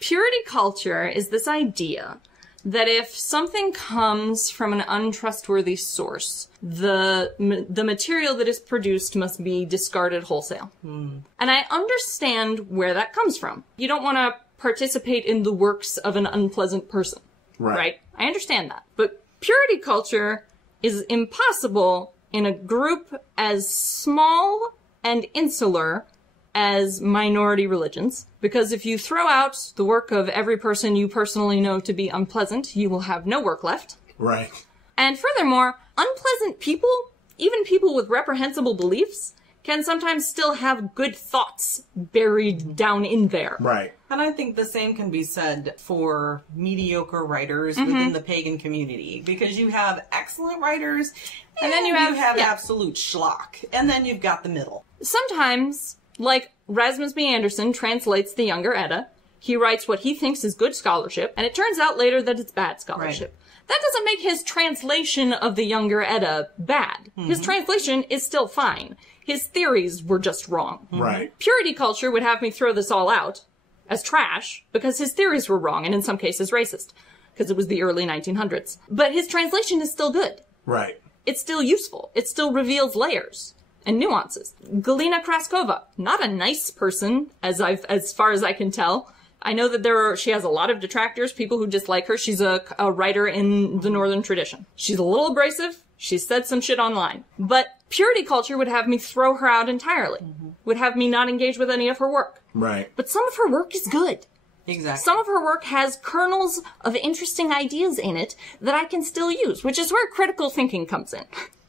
Purity culture is this idea that if something comes from an untrustworthy source, the material that is produced must be discarded wholesale. And I understand where that comes from. You don't want to participate in the works of an unpleasant person. Right? I understand that. But purity culture is impossible in a group as small and insular as minority religions, because if you throw out the work of every person you personally know to be unpleasant, you will have no work left. Right. And furthermore, unpleasant people, even people with reprehensible beliefs, can sometimes still have good thoughts buried down in there. Right. And I think the same can be said for mediocre writers within the pagan community, because you have excellent writers, and then you have absolute schlock, and then you've got the middle. Sometimes, like Rasmus B. Anderson translates the Younger Edda, he writes what he thinks is good scholarship, and it turns out later that it's bad scholarship. Right. That doesn't make his translation of the Younger Edda bad. His translation is still fine. His theories were just wrong. Right. Purity culture would have me throw this all out as trash because his theories were wrong and in some cases racist, because it was the early 1900s. But his translation is still good. Right. It's still useful. It still reveals layers and nuances. Galina Kraskova, not a nice person as far as I can tell. I know that she has a lot of detractors, people who dislike her. She's a writer in the Northern tradition. She's a little abrasive. She's said some shit online. But purity culture would have me throw her out entirely. Would have me not engage with any of her work. Right. But some of her work is good. Exactly. Some of her work has kernels of interesting ideas in it that I can still use, which is where critical thinking comes in.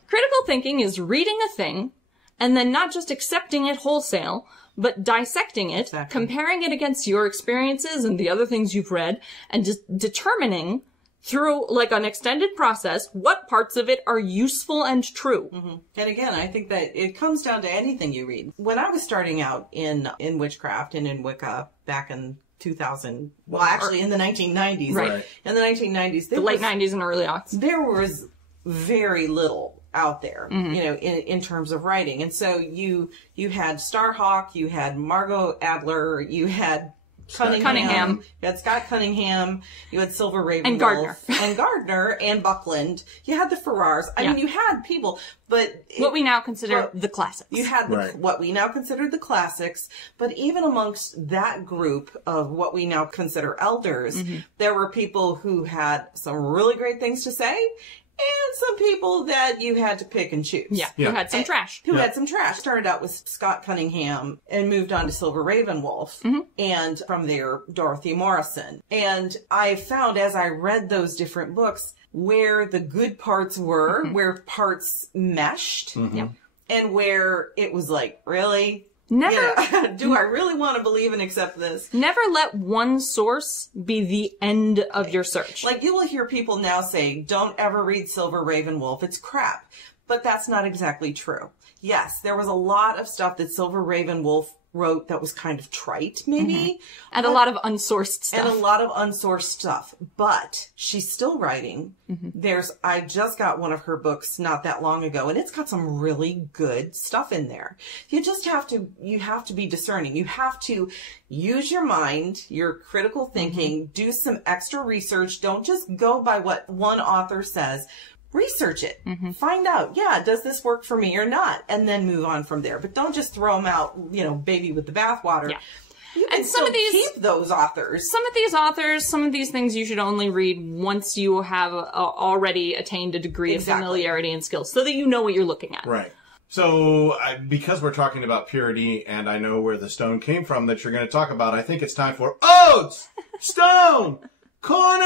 Critical thinking is reading a thing, and then not just accepting it wholesale, but dissecting it, comparing it against your experiences and the other things you've read, and just determining through like an extended process what parts of it are useful and true. Mm-hmm. And again, I think that it comes down to anything you read. When I was starting out in witchcraft and in Wicca back in 2000, well, actually in the 1990s. Right. In the 1990s. The late 90s and early aughts. There was very little out there, you know, in terms of writing. And so you had Starhawk, you had Margot Adler, you had Cunningham. You had Scott Cunningham. You had Silver Raven and Gardner. And Gardner and Buckland. You had the Farrars. I mean, you had people, but what we now consider the classics. You had what we now consider the classics, but even amongst that group of what we now consider elders, there were people who had some really great things to say. And some people that you had to pick and choose. Yeah, who had some trash. Who had some trash. Started out with Scott Cunningham and moved on to Silver Ravenwolf. And from there, Dorothy Morrison. And I found as I read those different books where the good parts were, where parts meshed, and where it was like, really? Never. Do I really want to believe and accept this? Never let one source be the end of your search. Like you will hear people now say, don't ever read Silver Ravenwolf. It's crap. But that's not exactly true. Yes, there was a lot of stuff that Silver Ravenwolf wrote that was kind of trite, maybe. And a lot of unsourced stuff. And a lot of unsourced stuff. But she's still writing. I just got one of her books not that long ago, and it's got some really good stuff in there. You have to be discerning. You have to use your mind, your critical thinking, do some extra research. Don't just go by what one author says. Research it. Find out, does this work for me or not? And then move on from there. But don't just throw them out, baby with the bathwater. Yeah. You can still keep those authors. Some of these authors, some of these things you should only read once you have already attained a degree of familiarity and skill, so that you know what you're looking at. Right. So, because we're talking about purity, and I know where the stone came from that you're going to talk about, I think it's time for Odes! Stone! Corner!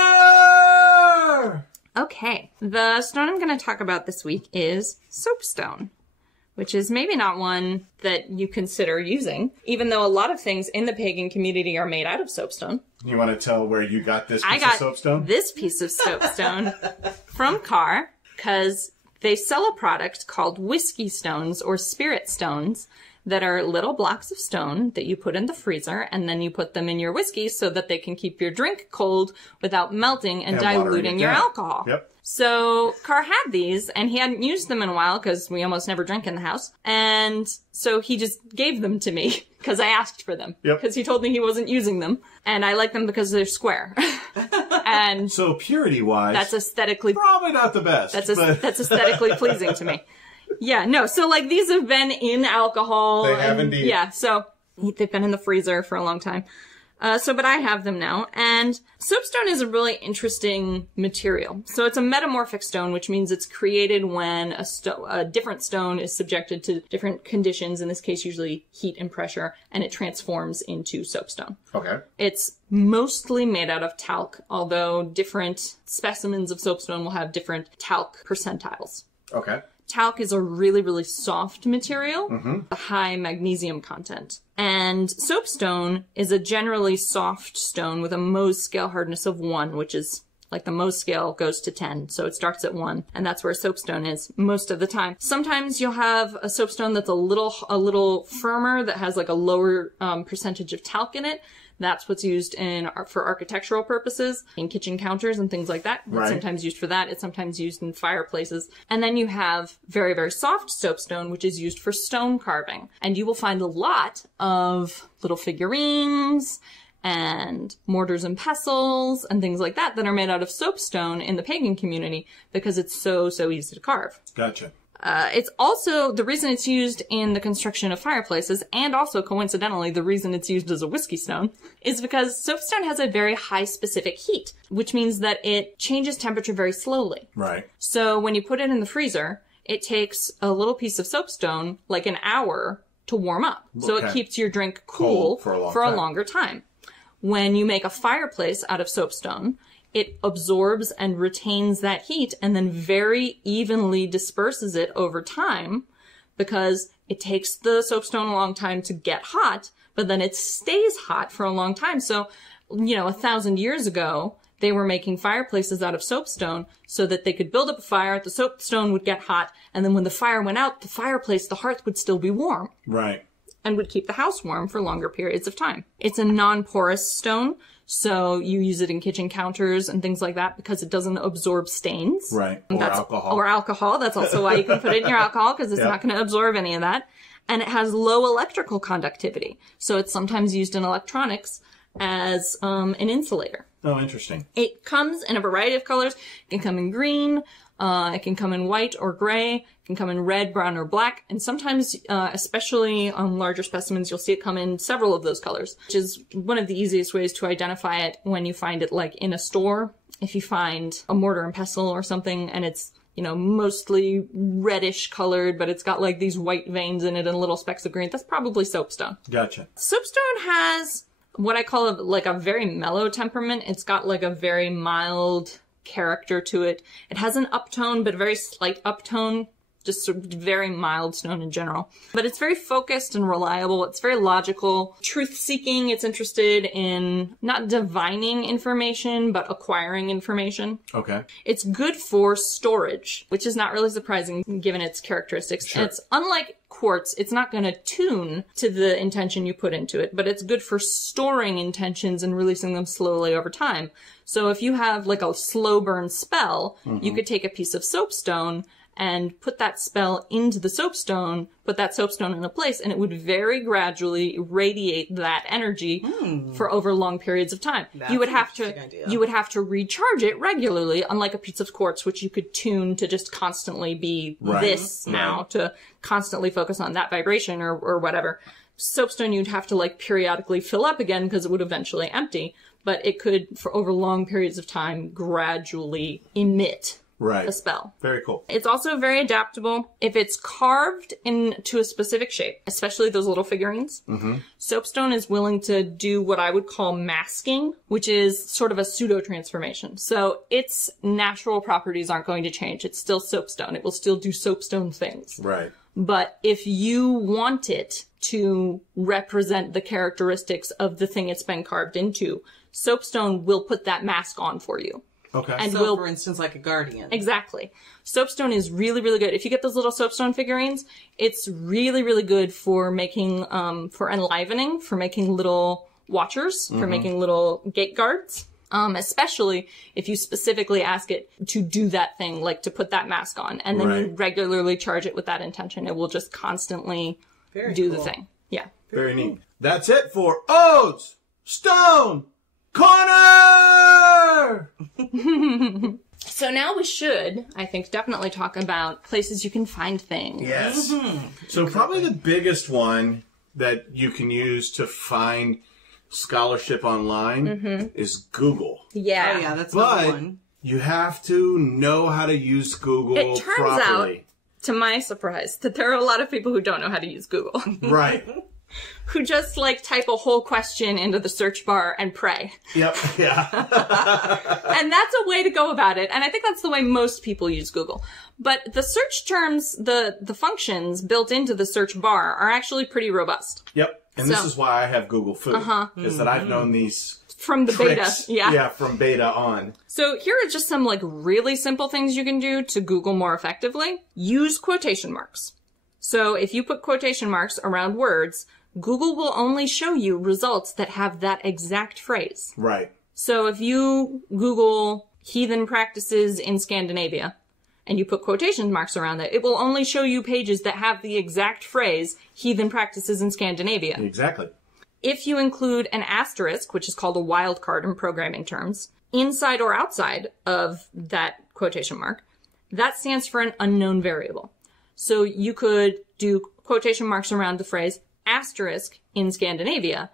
Okay, the stone I'm going to talk about this week is soapstone, which is maybe not one that you consider using, even though a lot of things in the pagan community are made out of soapstone. You want to tell where you got this piece of soapstone? This piece of soapstone from Carr, because they sell a product called whiskey stones or spirit stones that are little blocks of stone that you put in the freezer, and then you put them in your whiskey so that they can keep your drink cold without melting and diluting your alcohol. Yep. So Carr had these, and he hadn't used them in a while because we almost never drink in the house. And so he just gave them to me because I asked for them. Yep. Because he told me he wasn't using them. And I like them because they're square. And so purity-wise, that's aesthetically probably not the best. That's aesthetically pleasing to me. Yeah, no, so like these have been in alcohol. They have indeed. Yeah, so they've been in the freezer for a long time. But I have them now. And soapstone is a really interesting material. So it's a metamorphic stone, which means it's created when a different stone is subjected to different conditions, in this case usually heat and pressure, and it transforms into soapstone. Okay. It's mostly made out of talc, although different specimens of soapstone will have different talc percentiles. Okay. Talc is a really, really soft material, a high magnesium content. And soapstone is a generally soft stone with a Mohs scale hardness of 1, which is like the Mohs scale goes to 10. So it starts at 1, and that's where soapstone is most of the time. Sometimes you'll have a soapstone that's a little firmer, that has like a lower percentage of talc in it. That's what's used for architectural purposes, in kitchen counters and things like that. It's sometimes used for that. It's sometimes used in fireplaces. And then you have very, very soft soapstone, which is used for stone carving. And you will find a lot of little figurines and mortars and pestles and things like that that are made out of soapstone in the pagan community because it's so, so easy to carve. Gotcha. It's also, the reason it's used in the construction of fireplaces, and also coincidentally the reason it's used as a whiskey stone, is because soapstone has a very high specific heat, which means that it changes temperature very slowly. Right. So when you put it in the freezer, it takes a little piece of soapstone like an hour to warm up. So it keeps your drink cool for a longer time. When you make a fireplace out of soapstone, it absorbs and retains that heat and then very evenly disperses it over time because it takes the soapstone a long time to get hot, but then it stays hot for a long time. So, 1,000 years ago, they were making fireplaces out of soapstone so that they could build up a fire, the soapstone would get hot, and then when the fire went out, the hearth would still be warm. Right. And would keep the house warm for longer periods of time. It's a non-porous stone, so you use it in kitchen counters and things like that because it doesn't absorb stains. Right. Or alcohol. That's also why you can put it in your alcohol, because it's not going to absorb any of that. And it has low electrical conductivity, so it's sometimes used in electronics as an insulator. Oh, interesting. It comes in a variety of colors. It can come in green, it can come in white or gray, it can come in red, brown, or black, and sometimes, especially on larger specimens, you'll see it come in several of those colors, which is one of the easiest ways to identify it when you find it, like, in a store. If you find a mortar and pestle or something, and it's, mostly reddish colored, but it's got, like, these white veins in it and little specks of green, that's probably soapstone. Gotcha. Soapstone has what I call a very mellow temperament. It's got like a very mild character to it. It has an uptone, but a very slight uptone, just sort of very mild stone in general. But it's very focused and reliable. It's very logical. Truth-seeking. It's interested in not divining information, but acquiring information. Okay. It's good for storage, which is not really surprising given its characteristics. Sure. And it's unlike quartz, it's not going to tune to the intention you put into it, but it's good for storing intentions and releasing them slowly over time. So if you have like a slow burn spell, you could take a piece of soapstone and put that spell into the soapstone, put that soapstone in a place, and it would very gradually radiate that energy for over long periods of time. You would have to recharge it regularly, unlike a piece of quartz, which you could tune to just constantly be to constantly focus on that vibration or whatever. Soapstone you'd have to like periodically fill up again because it would eventually empty, but it could, for over long periods of time, gradually emit a spell. Very cool. It's also very adaptable. If it's carved into a specific shape, especially those little figurines, soapstone is willing to do what I would call masking, which is sort of a pseudo-transformation. So its natural properties aren't going to change. It's still soapstone. It will still do soapstone things. Right. But if you want it to represent the characteristics of the thing it's been carved into, soapstone will put that mask on for you. Okay. And so, for instance, like a guardian. Exactly. Soapstone is really, really good. If you get those little soapstone figurines, it's really, really good for making, for enlivening, for making little watchers, for making little gate guards. Especially if you specifically ask it to do that thing, like to put that mask on, and then you regularly charge it with that intention. It will just constantly do the thing. Yeah. Very neat. That's it for Odes Stone Corner! So now we should, I think, definitely talk about places you can find things. Yes. So probably the biggest one that you can use to find scholarship online is Google. Yeah. Oh, yeah, that's number one. You have to know how to use Google properly. It turns out, to my surprise, that there are a lot of people who don't know how to use Google. Right. Who just, like, type a whole question into the search bar and pray. Yep, yeah. And that's a way to go about it. And I think that's the way most people use Google. But the search terms, the functions built into the search bar are actually pretty robust. Yep. And this is why I have Google Food. Is that I've known these from the tricks, beta. Yeah. Yeah, from beta on. So here are just some, like, really simple things you can do to Google more effectively. Use quotation marks. So if you put quotation marks around words, Google will only show you results that have that exact phrase. Right. So if you Google heathen practices in Scandinavia, and you put quotation marks around it, it will only show you pages that have the exact phrase, heathen practices in Scandinavia. Exactly. If you include an asterisk, which is called a wildcard in programming terms, inside or outside of that quotation mark, that stands for an unknown variable. So you could do quotation marks around the phrase asterisk in Scandinavia,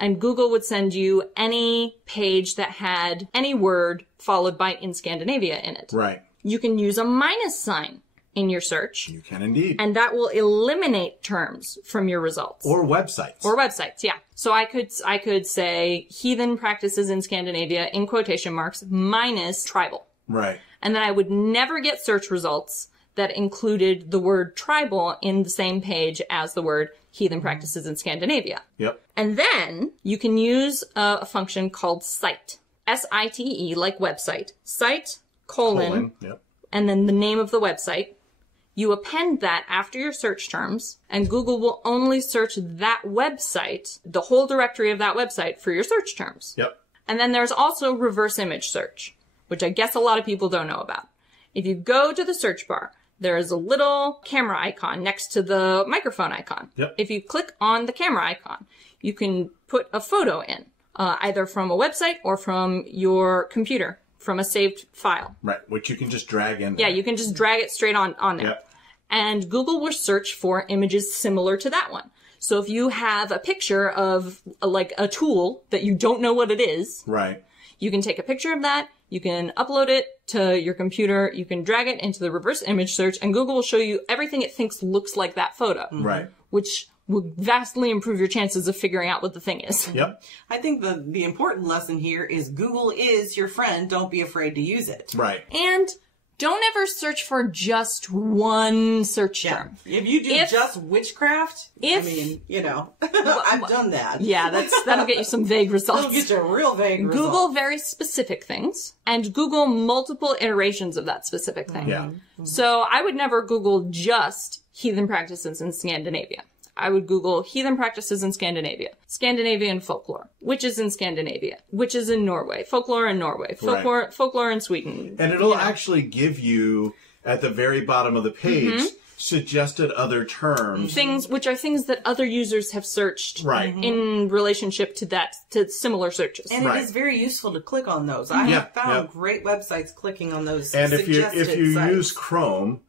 and Google would send you any page that had any word followed by in Scandinavia in it. Right. You can use a minus sign in your search. You can indeed. And that will eliminate terms from your results. Or websites. Or websites, yeah. So I could say heathen practices in Scandinavia in quotation marks minus tribal. Right. And then I would never get search results that included the word tribal in the same page as the word heathen practices in Scandinavia. Yep. And then you can use a function called cite. S-I-T-E, like website. Cite, colon, Yep. and then the name of the website. You append that after your search terms, and Google will only search that website, the whole directory of that website, for your search terms. Yep. And then there's also reverse image search, which I guess a lot of people don't know about. If you go to the search bar, there is a little camera icon next to the microphone icon. Yep. If you click on the camera icon, you can put a photo in, either from a website or from your computer, from a saved file. Right, which you can just drag in Yeah, there. you can just drag it straight on there. Yep. And Google will search for images similar to that one. So if you have a picture of like a tool that you don't know what it is, Right. you can take a picture of that, you can upload it to your computer, you can drag it into the reverse image search, and Google will show you everything it thinks looks like that photo. Right. Which will vastly improve your chances of figuring out what the thing is. Yep. I think the important lesson here is Google is your friend. Don't be afraid to use it. Right. And don't ever search for just one search term. If you do just witchcraft, I mean, I've done that. Yeah, that'll get you some vague results. It'll get you a real vague result. Google very specific things, and Google multiple iterations of that specific thing. Yeah. So I would never Google just heathen practices in Scandinavia. I would Google heathen practices in Scandinavia, Scandinavian folklore, witches in Scandinavia, witches in Norway, folklore in Norway, folklore in Sweden. And it'll actually give you, at the very bottom of the page, suggested other terms. Things which are things that other users have searched in relationship to similar searches. And it is very useful to click on those. I have found great websites clicking on those And suggested if you sites. use Chrome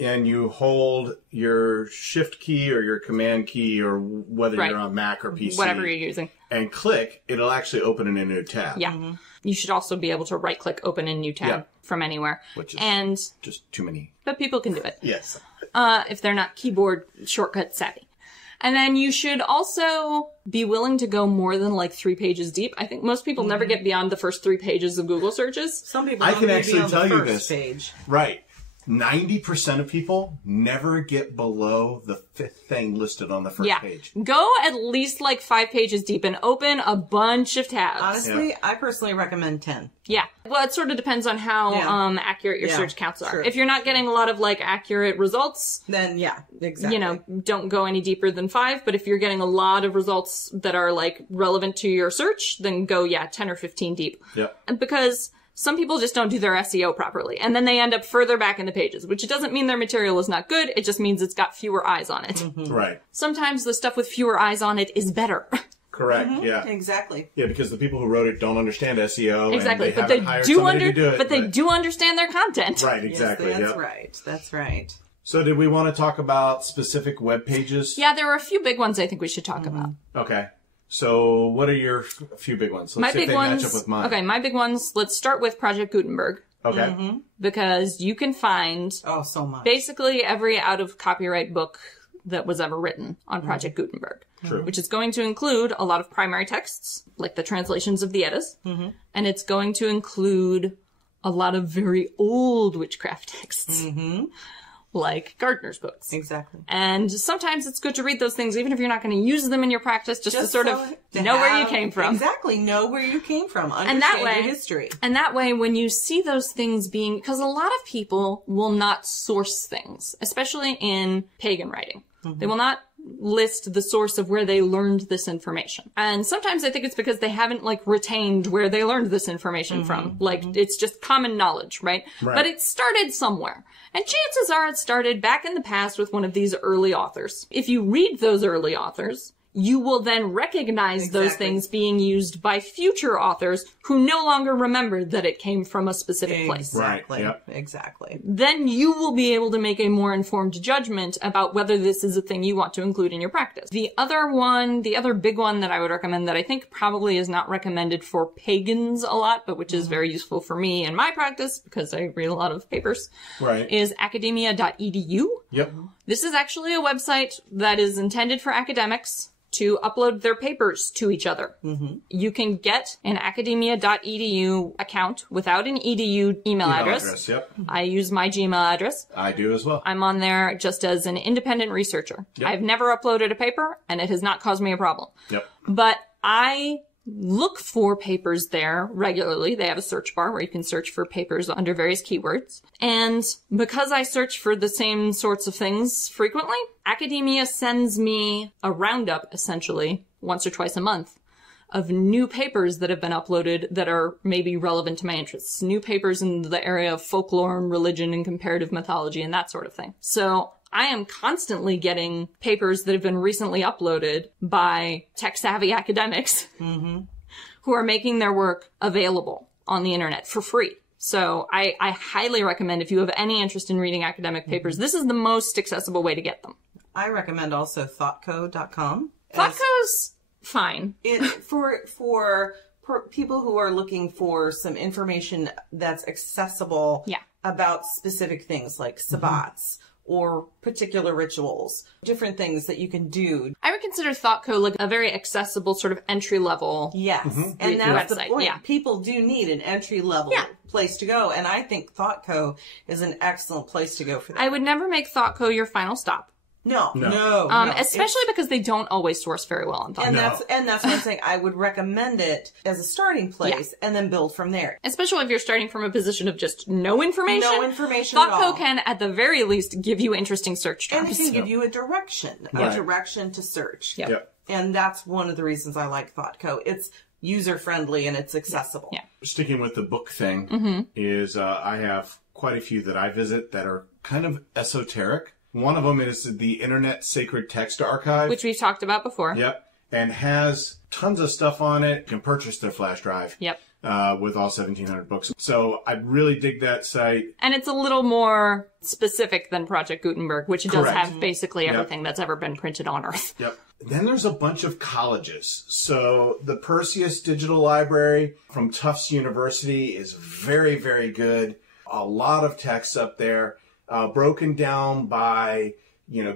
and you hold your Shift key or your Command key, or whether you're on Mac or PC, whatever you're using, and click, it'll actually open in a new tab. Yeah. You should also be able to right-click open a new tab from anywhere. Which is just too many. But people can do it. Yes. If they're not keyboard shortcut savvy. And then you should also be willing to go more than like 3 pages deep. I think most people never get beyond the first 3 pages of Google searches. Some people I don't can even actually be on tell the you first this. page. Right. 90% of people never get below the 5th thing listed on the first page. Go at least like 5 pages deep and open a bunch of tabs. Honestly, I personally recommend 10. Yeah. Well, it sort of depends on how accurate your search counts are. True. If you're not getting a lot of like accurate results, Then, exactly. don't go any deeper than 5. But if you're getting a lot of results that are like relevant to your search, then go, 10 or 15 deep. Yep. And because some people just don't do their SEO properly, and then they end up further back in the pages, which doesn't mean their material is not good, it just means it's got fewer eyes on it. Right. Sometimes the stuff with fewer eyes on it is better. Correct. Yeah. Exactly. Yeah, because the people who wrote it don't understand SEO. Exactly. And they But they haven't hired do somebody to do it, they do understand their content. Right. Exactly. Yes, that's yep. right. That's right. So did we want to talk about specific web pages? Yeah, there are a few big ones I think we should talk about. Okay. So what are your few big ones? Let's see if they match up with mine. Okay, my big ones, let's start with Project Gutenberg. Okay. Because you can find so much. basically every out of copyright book that was ever written on Project Gutenberg. True. Which is going to include a lot of primary texts, like the translations of the Eddas. And it's going to include a lot of very old witchcraft texts. Like Gardner's books. Exactly. And sometimes it's good to read those things, even if you're not going to use them in your practice, just to sort of know where you came from. Exactly. Know where you came from. Understand And that way, your history. And that way, when you see those things being, because a lot of people will not source things, especially in pagan writing. They will not list the source of where they learned this information. And sometimes I think it's because they haven't like retained where they learned this information from. Like it's just common knowledge, right? But it started somewhere. And chances are it started back in the past with one of these early authors. If you read those early authors, you will then recognize those things being used by future authors who no longer remember that it came from a specific place. Exactly. Right. Yep. Exactly. Then you will be able to make a more informed judgment about whether this is a thing you want to include in your practice. The other big one that I would recommend that I think probably is not recommended for pagans a lot, but which is very useful for me in my practice because I read a lot of papers, is academia.edu. Yep. This is actually a website that is intended for academics. to upload their papers to each other. Mm-hmm. You can get an academia.edu account without an edu email address. Yep. I use my Gmail address. I do as well. I'm on there just as an independent researcher. Yep. I've never uploaded a paper, and it has not caused me a problem. Yep. But I look for papers there regularly. They have a search bar where you can search for papers under various keywords. And because I search for the same sorts of things frequently, academia sends me a roundup, essentially, once or twice a month, of new papers that have been uploaded that are maybe relevant to my interests. New papers in the area of folklore and religion and comparative mythology and that sort of thing. So I am constantly getting papers that have been recently uploaded by tech-savvy academics who are making their work available on the internet for free. So I highly recommend, if you have any interest in reading academic papers, this is the most accessible way to get them. I recommend also thoughtco.com. Thoughtco's fine. For people who are looking for some information that's accessible about specific things like sabbats or particular rituals, different things that you can do. I would consider ThoughtCo like a very accessible sort of entry-level and that's website. the point. People do need an entry-level place to go, and I think ThoughtCo is an excellent place to go for that. I would never make ThoughtCo your final stop. No. Especially because they don't always source very well on ThoughtCo. And that's what I'm saying. I would recommend it as a starting place and then build from there. Especially if you're starting from a position of just no information. No information at all. ThoughtCo can, at the very least, give you interesting search terms. And it can give you a direction to search. Yep. And that's one of the reasons I like ThoughtCo. It's user-friendly and it's accessible. Yeah. Sticking with the book thing is I have quite a few that I visit that are kind of esoteric. One of them is the Internet Sacred Text Archive. Which we've talked about before. Yep. And has tons of stuff on it. You can purchase their flash drive. Yep. With all 1,700 books. So I really dig that site. And it's a little more specific than Project Gutenberg, which does have basically everything that's ever been printed on Earth. Yep. Then there's a bunch of colleges. So the Perseus Digital Library from Tufts University is very, very good. A lot of texts up there. Broken down by,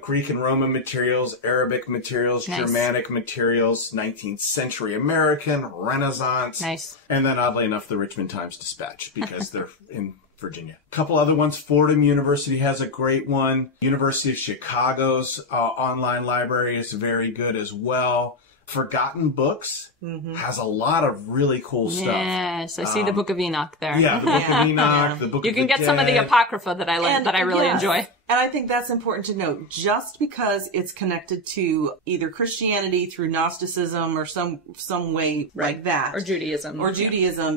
Greek and Roman materials, Arabic materials, Germanic materials, 19th century American, Renaissance. Nice. And then, oddly enough, the Richmond Times-Dispatch, because they're in Virginia. A couple other ones. Fordham University has a great one. University of Chicago's online library is very good as well. Forgotten Books has a lot of really cool stuff. Yes, I see the Book of Enoch there. Yeah, the Book of Enoch, the Book of the You can get Dead. some of the Apocrypha that I like, that I really enjoy. And I think that's important to note. Just because it's connected to either Christianity through Gnosticism or some way like that. Or Judaism.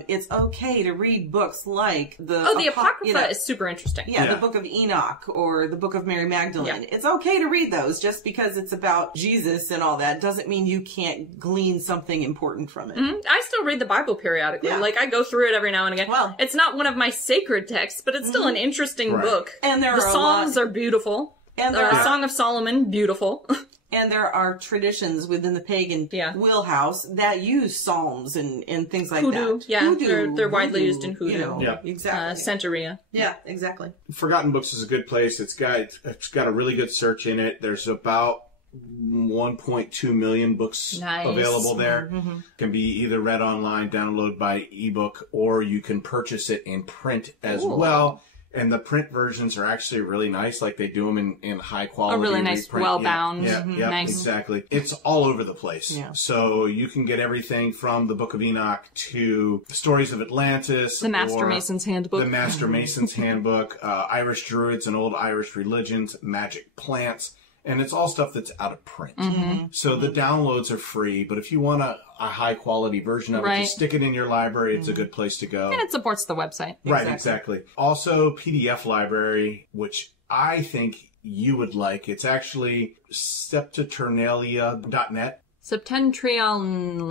It's okay to read books like the Apocrypha is super interesting. Yeah, the Book of Enoch or the Book of Mary Magdalene. Yeah. It's okay to read those. Just because it's about Jesus and all that doesn't mean you can't glean something important from it. Mm-hmm. I still read the Bible periodically. Yeah. Like, I go through it every now and again. Well, it's not one of my sacred texts, but it's still an interesting book. And there the are Psalms are beautiful. And the Song of Solomon, beautiful. And there are traditions within the pagan wheelhouse that use psalms and things like hoodoo. that. Yeah, hoodoo, they're widely used in hoodoo. Exactly. Santeria. Yeah, exactly. Forgotten Books is a good place. It's got a really good search in it. There's about 1.2 million books available there. Mm-hmm. Can be either read online, downloaded by ebook, or you can purchase it in print as well. And the print versions are actually really nice. Like, they do them in high quality. A really nice, reprint. well-bound. Yeah, nice. Exactly. It's all over the place. Yeah. So you can get everything from the Book of Enoch to Stories of Atlantis. The Master Mason's Handbook. The Master Mason's Handbook. Irish Druids and Old Irish Religions. Magic Plants. And it's all stuff that's out of print. Mm-hmm. So the downloads are free, but if you want a high-quality version of it, just stick it in your library. It's a good place to go. And it supports the website. Right, exactly. Also, PDF library, which I think you would like. It's actually septaturnalia.net. Septentrion.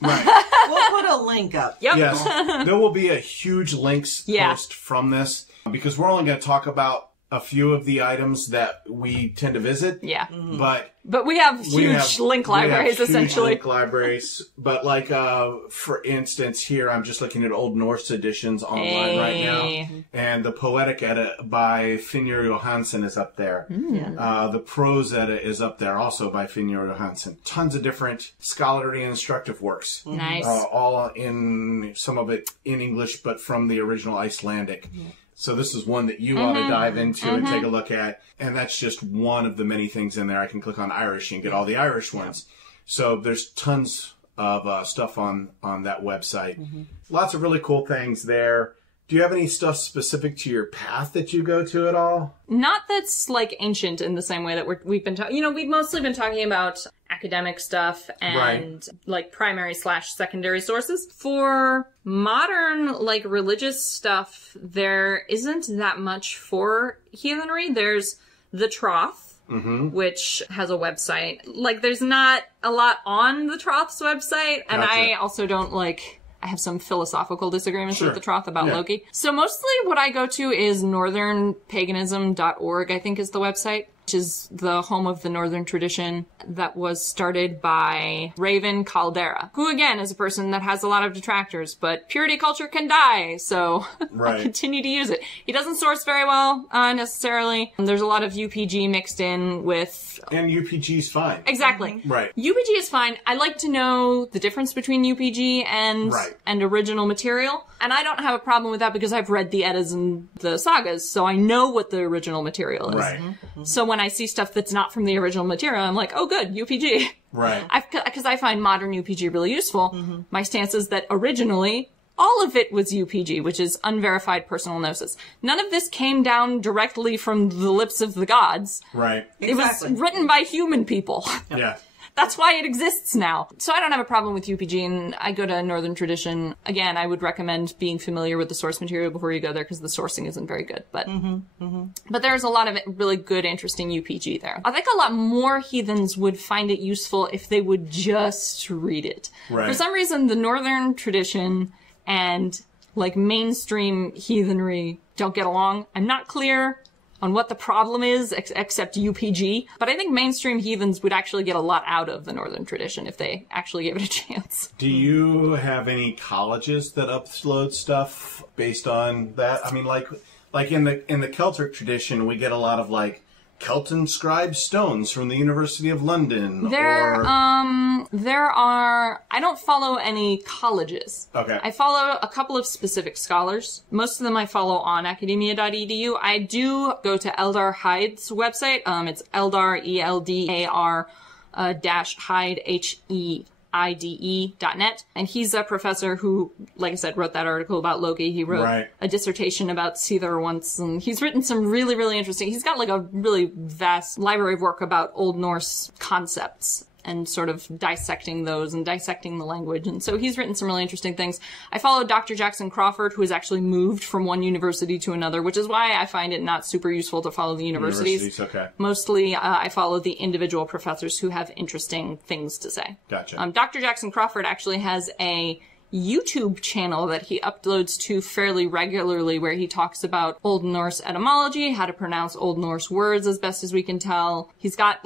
Right. We'll put a link up. Yep. Yes. There will be a huge links post from this, because we're only going to talk about a few of the items that we tend to visit. Yeah. But we have huge link libraries, essentially. Link libraries. But like, for instance, here I'm just looking at Old Norse editions online right now. And the Poetic Edda by Finnur Johansen is up there. The Prose Edda is up there also by Finnur Johansen. Tons of different scholarly and instructive works. Nice. All in, some of it in English, but from the original Icelandic. So this is one that you ought to dive into and take a look at. And that's just one of the many things in there. I can click on Irish and get all the Irish ones. So there's tons of stuff on that website. Lots of really cool things there. Do you have any stuff specific to your path that you go to at all? Not that's like ancient in the same way that we've been talking. We've mostly been talking about academic stuff and like primary/secondary sources. For modern like religious stuff, there isn't that much for heathenry. There's the Troth, which has a website. Like, there's not a lot on the Troth's website, and I also don't like... I have some philosophical disagreements with the Troth about Loki. So mostly what I go to is northernpaganism.org, I think is the website, which is the home of the Northern tradition that was started by Raven Caldera, who again is a person that has a lot of detractors, but purity culture can die, so I continue to use it. He doesn't source very well, necessarily. There's a lot of UPG mixed in with... And UPG's fine. Exactly. Right. UPG is fine. I like to know the difference between UPG and original material. And I don't have a problem with that because I've read the Eddas and the sagas, so I know what the original material is. Right. So when I see stuff that's not from the original material, I'm like, oh good, UPG. Right. Because I find modern UPG really useful. My stance is that originally, all of it was UPG, which is unverified personal gnosis. None of this came down directly from the lips of the gods. Right. It was written by human people. Yeah. That's why it exists now. So I don't have a problem with UPG, and I go to Northern Tradition. Again, I would recommend being familiar with the source material before you go there, because the sourcing isn't very good. But but there's a lot of really good, interesting UPG there. I think a lot more heathens would find it useful if they would just read it. Right. For some reason, the Northern Tradition and like mainstream heathenry don't get along. I'm not clear on what the problem is, except UPG. But I think mainstream heathens would actually get a lot out of the Northern Tradition if they actually gave it a chance. Do you have any colleges that upload stuff based on that? I mean, like in the Celtic tradition, we get a lot of like Kelton-scribed stones from the University of London. There are... I don't follow any colleges. Okay. I follow a couple of specific scholars. Most of them I follow on academia.edu. I do go to Eldar Hyde's website. It's Eldar, ELDAR, dash Hyde, HEIDE.net. And he's a professor who, like I said, wrote that article about Loki. He wrote a dissertation about Seether once, and he's written some really, really interesting... He's got like a really vast library of work about Old Norse concepts and sort of dissecting those and dissecting the language. And so he's written some really interesting things. I follow Dr. Jackson Crawford, who has actually moved from one university to another, which is why I find it not super useful to follow the universities. Okay. Mostly, I follow the individual professors who have interesting things to say. Gotcha. Dr. Jackson Crawford actually has a YouTube channel that he uploads to fairly regularly, where he talks about Old Norse etymology, how to pronounce Old Norse words as best as we can tell. He's got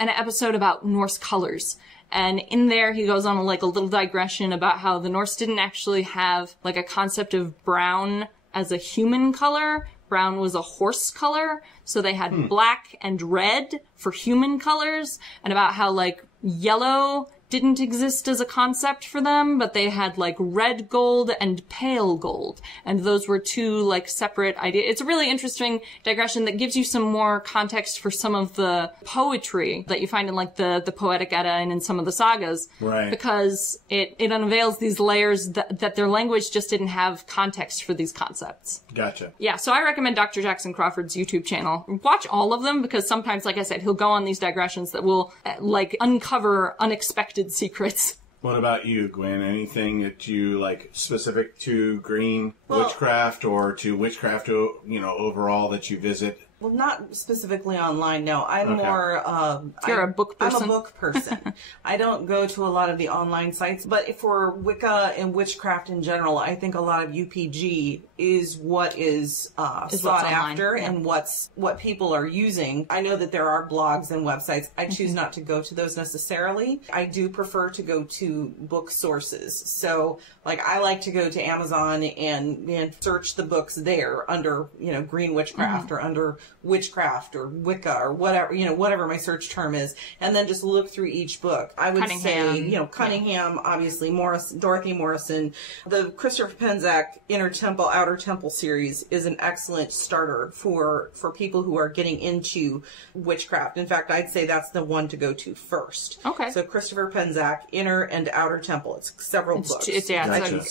an episode about Norse colors. And in there, he goes on a little digression about how the Norse didn't actually have like a concept of brown as a human color. Brown was a horse color. So they had black and red for human colors, and about how like yellow didn't exist as a concept for them, but they had like red gold and pale gold. And those were two like separate ideas. It's a really interesting digression that gives you some more context for some of the poetry that you find in like the Poetic Edda and in some of the sagas. Right. Because it unveils these layers that their language just didn't have context for these concepts. Gotcha. Yeah, so I recommend Dr. Jackson Crawford's YouTube channel. Watch all of them, because sometimes, like I said, he'll go on these digressions that will like uncover unexpected secrets. What about you, Gwyn? Anything that you like specific to green witchcraft or to witchcraft, overall that you visit? Well, not specifically online, no. I'm more... You're a book person? I'm a book person. I don't go to a lot of the online sites, but for Wicca and witchcraft in general, I think a lot of UPG is what is sought after and what people are using. I know that there are blogs and websites. I choose not to go to those necessarily. I do prefer to go to book sources. So, like, I like to go to Amazon and search the books there under, green witchcraft or under witchcraft or Wicca or whatever my search term is, and then just look through each book. I would say, Cunningham, obviously, Dorothy Morrison, the Christopher Penczak Inner Temple, Outer Temple series is an excellent starter for people who are getting into witchcraft. In fact, I'd say that's the one to go to first. Okay. So Christopher Penczak, Inner and Outer Temple. It's several books. It's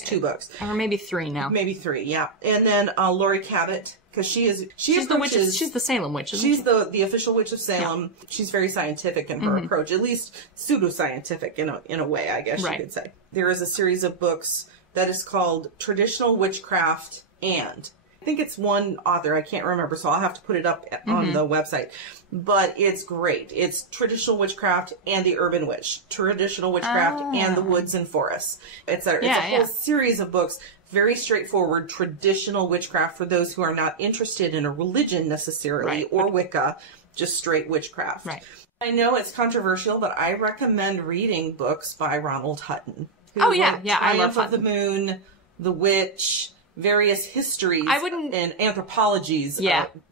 2 books. Or maybe 3 now. Maybe 3, yeah. And then Lori Cabot, because she's the witch. She's the Salem witch. She's the official witch of Salem. Yeah. She's very scientific in her approach, at least pseudoscientific in a way, I guess you could say. There is a series of books that is called Traditional Witchcraft and. I think it's one author, I can't remember, so I'll have to put it up on the website. But it's great. It's Traditional Witchcraft and the Urban Witch. Traditional Witchcraft and the Woods and Forests. It's a whole series of books. Very straightforward, traditional witchcraft for those who are not interested in a religion necessarily or Wicca, just straight witchcraft. Right. I know it's controversial, but I recommend reading books by Ronald Hutton. I love Hutton. Of the Moon, The Witch, various histories and anthropologies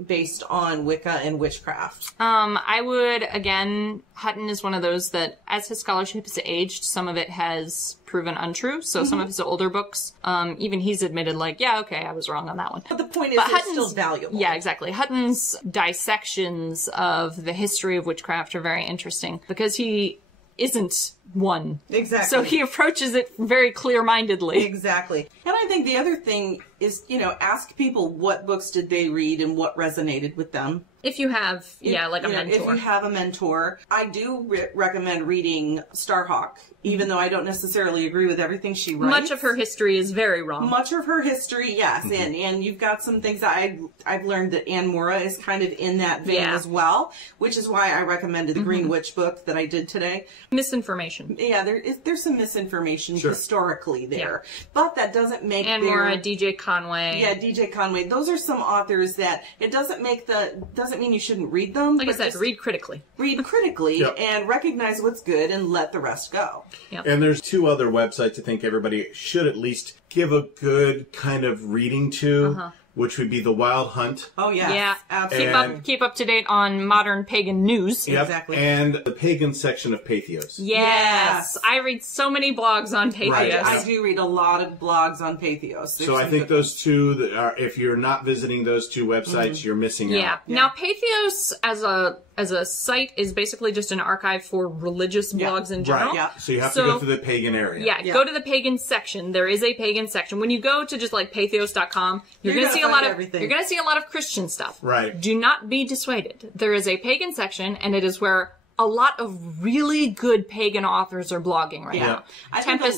based on Wicca and witchcraft. I would, again, Hutton is one of those that, as his scholarship has aged, some of it has proven untrue. So some of his older books, even he's admitted, I was wrong on that one. But the point is, it's still valuable. Yeah, exactly. Hutton's dissections of the history of witchcraft are very interesting because he isn't one. Exactly. So he approaches it very clear-mindedly. Exactly. And I think the other thing is, ask people what books did they read and what resonated with them. If you have, a mentor. If you have a mentor, I do recommend reading Starhawk, even though I don't necessarily agree with everything she writes. Much of her history is very wrong. Much of her history, yes. And you've got some things that I've learned that Anne Mora is kind of in that vein as well, which is why I recommended the Green Witch book that I did today. Misinformation. Yeah, there's some misinformation historically there. Yeah. But that doesn't make Anne Mora, DJ Conway. Yeah, DJ Conway. Those are some authors that it doesn't mean you shouldn't read them. Like I said, read critically. Read critically and recognize what's good and let the rest go. Yep. And there's 2 other websites I think everybody should at least give a good kind of reading to. Which would be the Wild Hunt. Oh, yeah. Yeah. Absolutely. Keep up to date on modern pagan news. Yep. Exactly. And the pagan section of Pathos. Yes. I read so many blogs on Pathos. Right. I do read a lot of blogs on Pathos. So I think those 2 that are, if you're not visiting those 2 websites, you're missing out. Yeah. Now, Pathos as a site is basically just an archive for religious blogs in general. Right. Yeah. So you have to go to the pagan area. Yeah, go to the pagan section. There is a pagan section. When you go to just pathos.com, you're going to see a lot of Christian stuff. Right. Do not be dissuaded. There is a pagan section, and it is where a lot of really good pagan authors are blogging right now.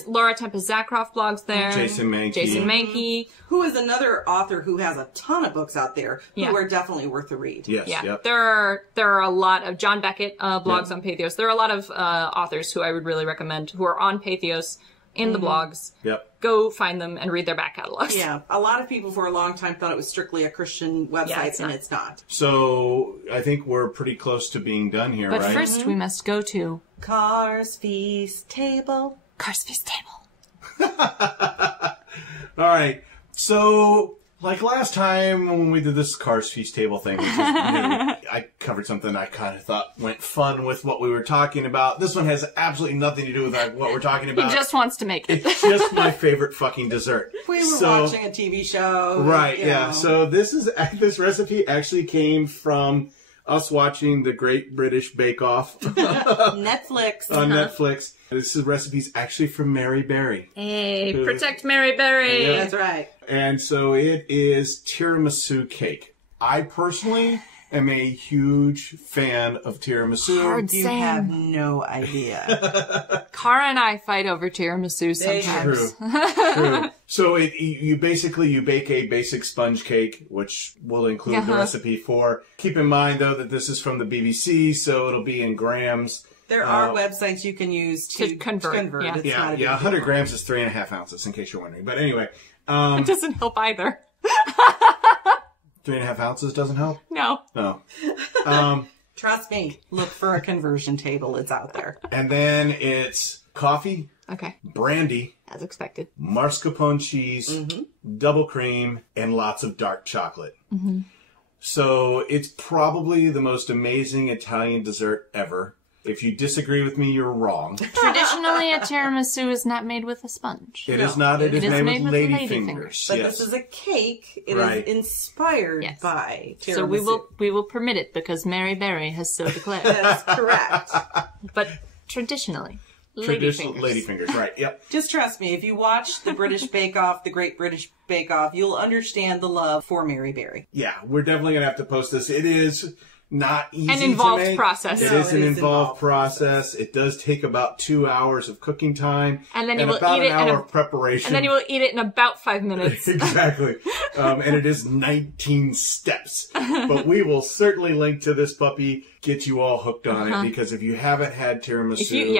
Laura Tempest Zakroff blogs there. Jason Mankey. Who is another author who has a ton of books out there who are definitely worth a read. Yes. Yeah. Yep. There are a lot of John Beckett blogs on Pathos. There are a lot of authors who I would really recommend who are on Pathos in the blogs. Yep. Go find them and read their back catalogs. Yeah. A lot of people for a long time thought it was strictly a Christian website, and it's not. So I think we're pretty close to being done here, but right? But first we must go to... Car's Feast Table. Car's Feast Table. All right. So... like last time when we did this Car's Feast Table thing, which is new, I covered something I kind of thought went fun with what we were talking about. This one has absolutely nothing to do with what we're talking about. He just wants to make it. It's just my favorite fucking dessert. We were watching a TV show. Right, yeah. So this recipe actually came from us watching the Great British Bake Off. Netflix. On Netflix. This recipe's actually from Mary Berry. Hey, protect Mary Berry. Yeah, that's right. And so it is tiramisu cake. I personally am a huge fan of tiramisu. Hard You same. have no idea. Cara and I fight over tiramisu sometimes. True. So you basically bake a basic sponge cake, which we'll include the recipe for. Keep in mind, though, that this is from the BBC, so it'll be in grams. There are websites you can use to convert. Yeah. It's not a big 100 deal. grams is 3.5 ounces, in case you're wondering. But anyway, It doesn't help either. 3.5 ounces doesn't help? No. No. Trust me, look for a conversion table. It's out there. And then it's coffee, Okay. brandy, As expected. mascarpone cheese, double cream, and lots of dark chocolate. So it's probably the most amazing Italian dessert ever. If you disagree with me, you're wrong. Traditionally, a tiramisu is not made with a sponge. It is not. It is made with lady fingers. But Yes. this is a cake. It Right. is inspired Yes. by tiramisu. So we will permit it because Mary Berry has so declared. That's correct. But traditionally, Traditional ladyfingers. lady fingers. Right. Yep. Just trust me. If you watch the British Bake Off, the Great British Bake Off, you'll understand the love for Mary Berry. Yeah, we're definitely gonna have to post this. It is not easy. An involved to make. process. It No, is it an is involved process. It does take about 2 hours of cooking time, And then you will about eat an it in hour a- of preparation. And then you will eat it in about 5 minutes. Exactly. And it is 19 steps. But we will certainly link to this puppy, get you all hooked on it, because if you haven't had tiramisu...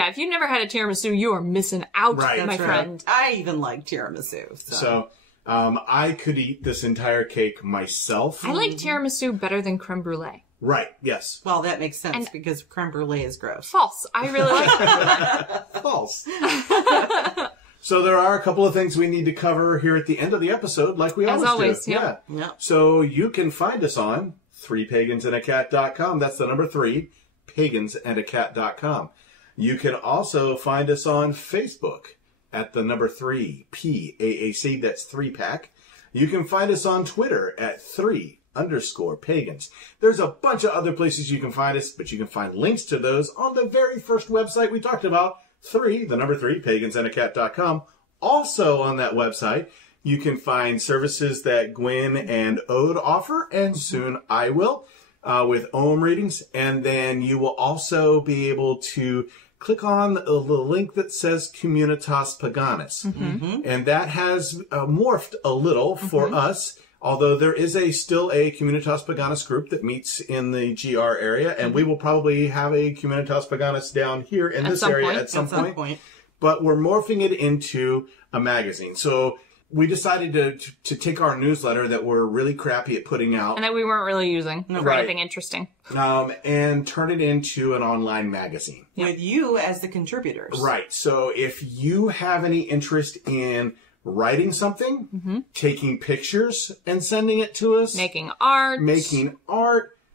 If you've never had a tiramisu, you are missing out, Right. my That's friend. I even like tiramisu. So I could eat this entire cake myself. I like tiramisu better than creme brulee. Right, yes. Well, that makes sense And- because creme brulee is gross. False. I really like creme brulee. False. So there are a couple of things we need to cover here at the end of the episode, like we As always, do. yeah. Yeah. So you can find us on 3pagansandacat.com. That's the number 3, pagansandacat.com. You can also find us on Facebook at the number 3, PAAC. That's 3-pack. You can find us on Twitter at 3_pagans. There's a bunch of other places you can find us, but you can find links to those on the very first website we talked about, 3, the number 3, pagansandacat.com. Also on that website, you can find services that Gwyn and Ode offer, and soon I will, with Ohm readings. And then you will also be able to click on the link that says Communitas Paganis. And that has morphed a little for us, although there is still a Communitas Paganis group that meets in the GR area, and we will probably have a Communitas Paganis down here in this area at some point. But we're morphing it into a magazine. So we decided to take our newsletter that we're really crappy at putting out And that we weren't really using for Right. anything interesting. and turn it into an online magazine. With you as the contributors. Right. So if you have any interest in writing something, taking pictures and sending it to us, Making art.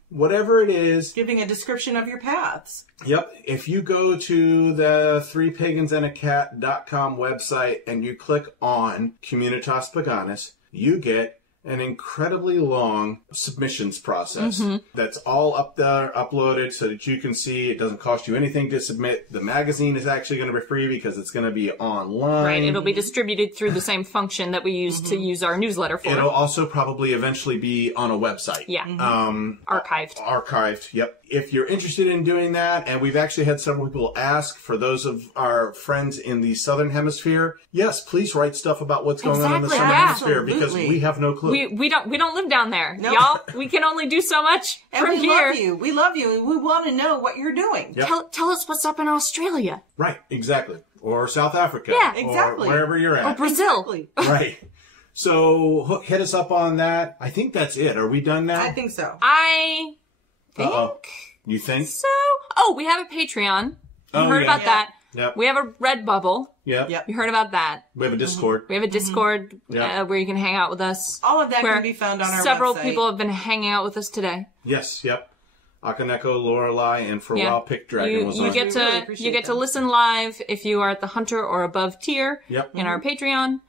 whatever it is. Giving a description of your paths. Yep. If you go to the 3pagansandacat.com website and you click on Communitas Paganis, you get an incredibly long submissions process that's all up there, uploaded so that you can see. It doesn't cost you anything to submit. The magazine is actually going to be free because it's going to be online. Right, it'll be distributed through the same function that we use to use our newsletter for. It'll also probably eventually be on a website. Yeah. Archived. Archived, yep. If you're interested in doing that, and we've actually had several people ask, for those of our friends in the Southern Hemisphere, yes, please write stuff about what's going on in the Exactly, Southern yeah. Hemisphere, because Absolutely. we have no clue. We don't live down there. No. Y'all, we can only do so much And from we here. love you. We love you. And we want to know what you're doing. Yep. Tell us what's up in Australia. Right, exactly. Or South Africa. Yeah. Exactly. Or wherever you're at. Or Brazil. Exactly. Right. So hit us up on that. I think that's it. Are we done now? I think so. I think Uh-oh. You think? so. Oh, we have a Patreon. You Oh, heard yeah. about that. Yep. We have a Redbubble. Yep. Yep. You heard about that. We have a Discord. We have a Discord Yeah. where you can hang out with us. All of that where can be found on our several website. people have been hanging out with us today. Yes, yep. Akaneko, Lorelei, and for a Yeah. while Pick Dragon was You on. get We to really appreciate you get to them. listen live if you are at the Hunter or above tier Yep. in our Patreon.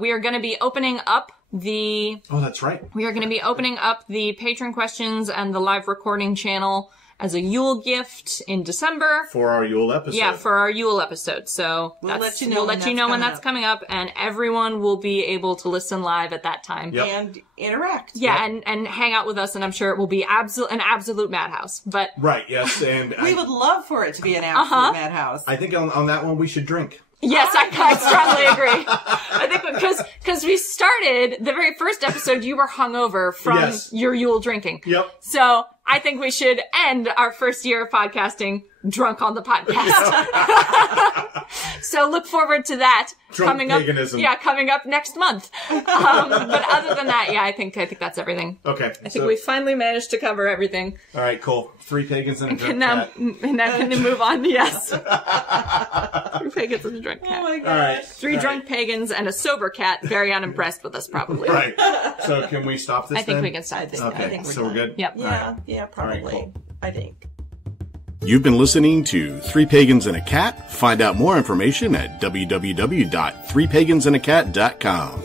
We are going to be opening up the Oh, that's right. patron questions and the live recording channel as a Yule gift in December. For our Yule episode. Yeah, for our Yule episode. So We'll let you know when that's coming up, and everyone will be able to listen live at that time. Yep. And interact. Yeah, and hang out with us, and I'm sure it will be an absolute madhouse. But Right, yes, and We would love for it to be an absolute madhouse. I think on that one we should drink. yes, I strongly agree. I think because we started the very first episode, you were hungover from your Yule drinking. Yep. So I think we should end our first year of podcasting drunk on the podcast. So look forward to that Drunk paganism. coming up next month. But other than that, I think that's everything. Okay. I think we finally managed to cover everything. All right, cool. 3 pagans and a drunk cat. And now can move on. Yes. 3 pagans and a drunk cat. Oh my gosh. All right. 3 drunk pagans and a sober cat, very unimpressed with us, probably. Right. So can we stop this I think then? we can stop this. Okay, I think we're so we're done. good? Yep. Yeah, yeah, probably. All right, cool. I think. You've been listening to 3 Pagans and a Cat. Find out more information at www.3pagansandacat.com.